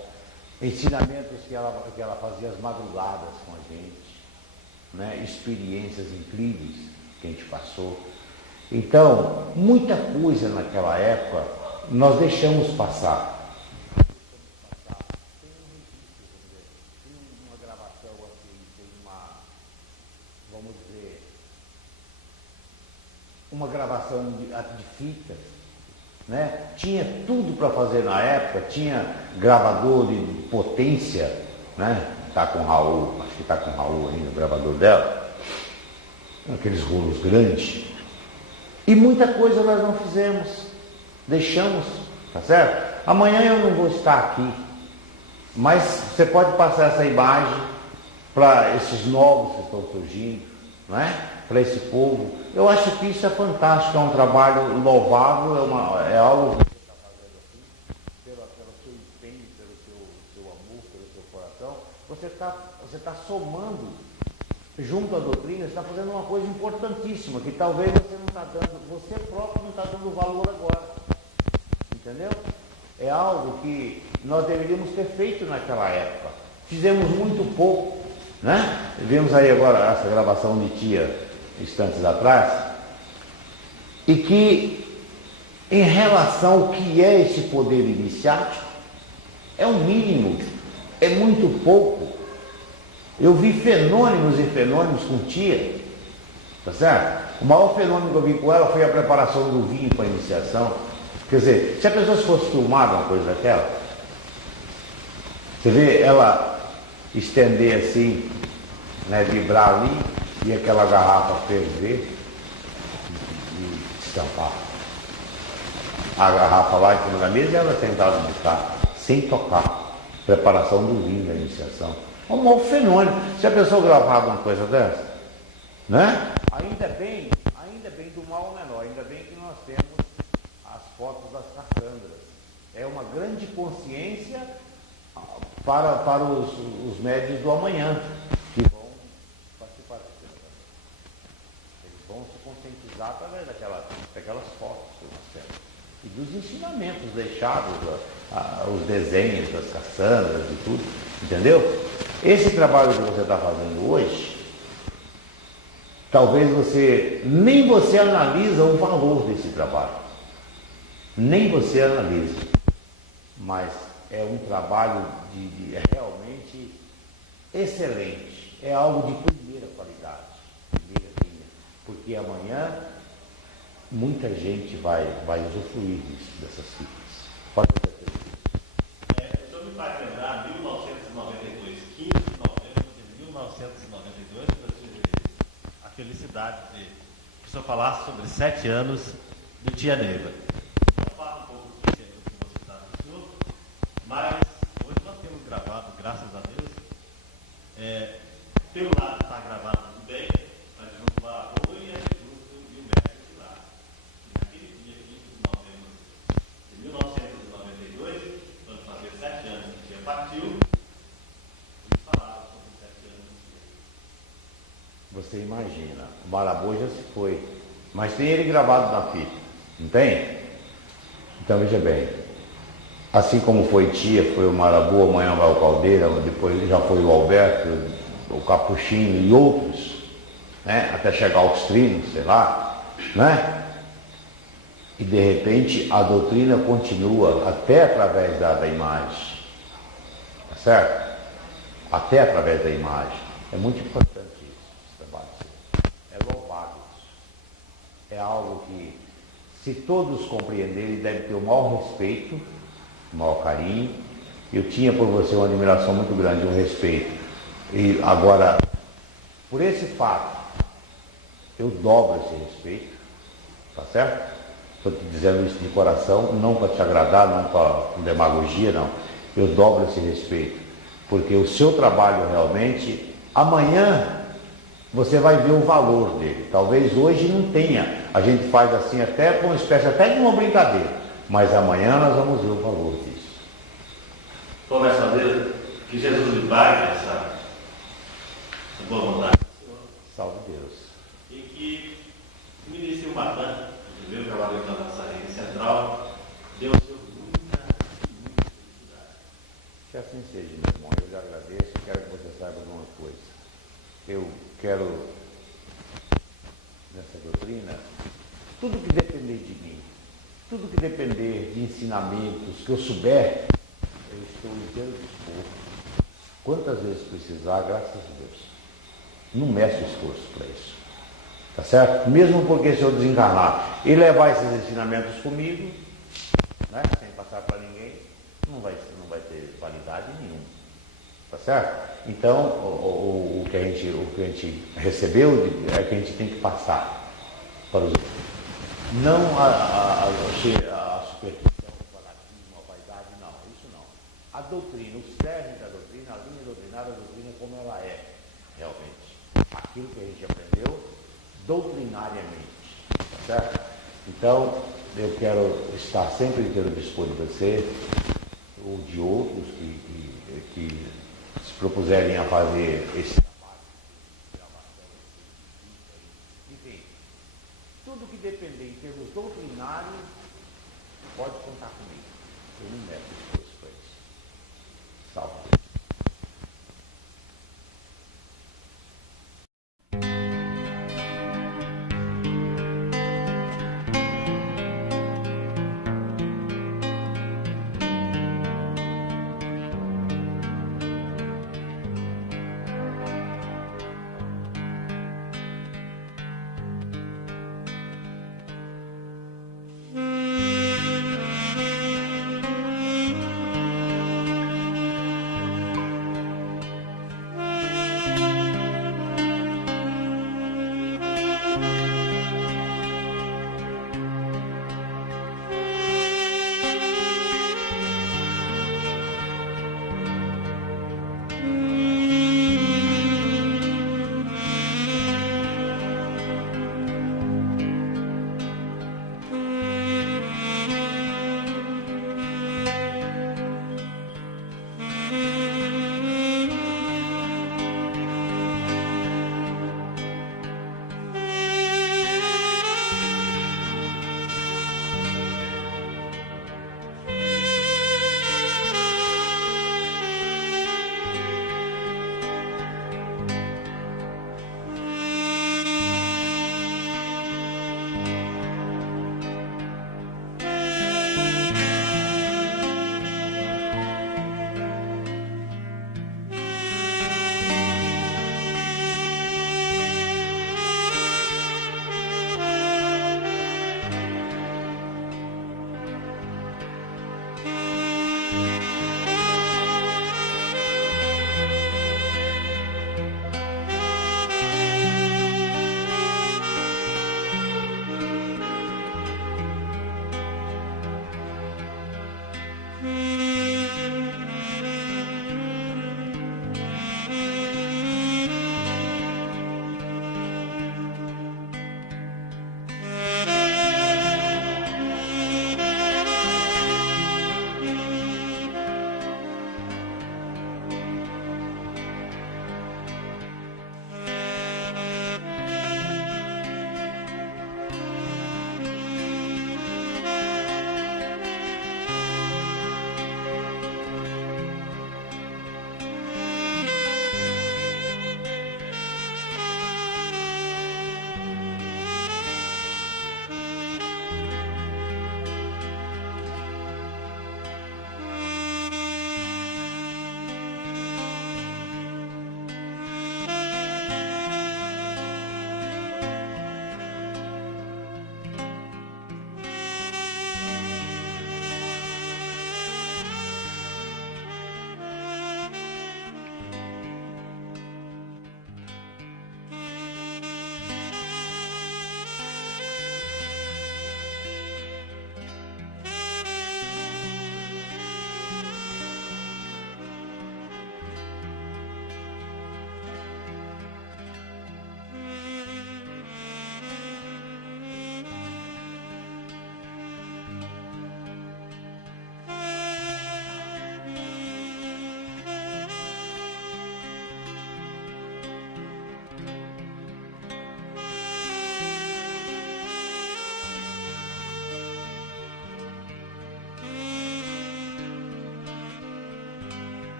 ensinamentos que ela fazia às madrugadas com a gente, né? Experiências incríveis que a gente passou. Então, muita coisa naquela época nós deixamos passar. Tem uma gravação aqui, tem vamos dizer, uma gravação de fitas, né? Tinha tudo para fazer na época, tinha gravador de potência, né? Tá com o Raul, acho que está com o Raul ainda, o gravador dela, aqueles rolos grandes. E muita coisa nós não fizemos, deixamos, tá certo? Amanhã eu não vou estar aqui, mas você pode passar essa imagem para esses novos que estão surgindo, não é? Para esse povo. Eu acho que isso é fantástico, é um trabalho louvável, é algo que você está fazendo assim, pelo seu empenho, pelo seu amor, pelo seu coração. Você tá somando junto à doutrina, você está fazendo uma coisa importantíssima, que talvez você não está dando, você próprio não está dando valor agora. Entendeu? É algo que nós deveríamos ter feito naquela época. Fizemos muito pouco, né? Vimos aí agora essa gravação de tia, instantes atrás, e que em relação ao que é esse poder iniciático, é um mínimo, é muito pouco. Eu vi fenômenos e fenômenos com tia, tá certo? O maior fenômeno que eu vi com ela foi a preparação do vinho para a iniciação. Quer dizer, se a pessoa fosse filmada uma coisa daquela, você vê ela estender assim, né, vibrar ali, e aquela garrafa ferver e estampar. A garrafa lá em cima da mesa e ela sentada no carro, sem tocar. Preparação do vinho da iniciação. É um mau fenômeno. Se a pessoa gravava uma coisa dessa, né? Ainda bem do mal ao menor, ainda bem que nós temos as fotos das cassandras. É uma grande consciência para os médios do amanhã, que vão participar desse negócio. Eles vão se conscientizar através daquelas fotos que nós temos. E dos ensinamentos deixados, os desenhos das cassandras e tudo, entendeu? Esse trabalho que você está fazendo hoje, talvez nem você analisa o valor desse trabalho. Nem você analisa. Mas é um trabalho realmente excelente. É algo de primeira qualidade, primeira linha. Porque amanhã muita gente vai usufruir dessas fitas. Pode ter certeza. O senhor me faz lembrar 1992, 15 de novembro de 1992, eu tive a felicidade de que o senhor falasse sobre 7 anos do Tia Neiva. Eu falo um pouco do que você está no senhor, mas hoje nós temos gravado, graças a Deus, pelo lado está gravado tudo bem, mas junto com a Rua e o mestre de lá. E naquele dia, 15 de novembro de 1992, vamos fazer 7 anos que o Tia partiu, eles falaram sobre 7 anos do Tia. Você imagina, o Marabô já se foi, mas tem ele gravado na fita, não tem? Então veja bem, assim como foi Tia, foi o Marabô, amanhã vai o Caldeira, depois já foi o Alberto, o Capuchinho e outros, né? Até chegar aos trinos, sei lá, né? E de repente a doutrina continua até através da imagem, tá certo? Até através da imagem. É muito importante isso, esse trabalho. É louvável isso. É algo que, se todos compreenderem, deve ter o maior respeito, o maior carinho. Eu tinha por você uma admiração muito grande, um respeito. E agora, por esse fato, eu dobro esse respeito, tá certo? Estou te dizendo isso de coração, não para te agradar, não para demagogia, não. Eu dobro esse respeito, porque o seu trabalho realmente, amanhã você vai ver o valor dele. Talvez hoje não tenha. A gente faz assim até com uma espécie até de uma brincadeira, mas amanhã nós vamos ver o valor disso. Começa a ver que Jesus lhe pague essa boa vontade do Senhor. Salve Deus. E que o ministro Matan, o primeiro cavaleiro da nossa rede central, deu o seu muita felicidade. Que assim seja, meu irmão. Eu lhe agradeço. Quero que você saiba de uma coisa. Eu quero, nessa tudo que depender de mim, tudo que depender de ensinamentos que eu souber, eu estou inteiro disposto. Quantas vezes precisar, graças a Deus. Não meço esforço para isso. Tá certo? Mesmo porque se eu desencarnar e levar esses ensinamentos comigo, né, sem passar para ninguém, não vai ter validade nenhuma. Tá certo? Então, o que a gente recebeu é que a gente tem que passar para os outros. Não a superstição, o fanatismo, a vaidade, não. Isso não. A doutrina, o cerne da doutrina, a linha doutrinária da doutrina como ela é, realmente. Aquilo que a gente aprendeu doutrinariamente. Tá certo? Então, eu quero estar sempre inteiro dispor de você, ou de outros que se propuserem a fazer esse trabalho de gravação, enfim, tudo que depender em termos doutrinários, pode contar comigo. Eu não meço isso.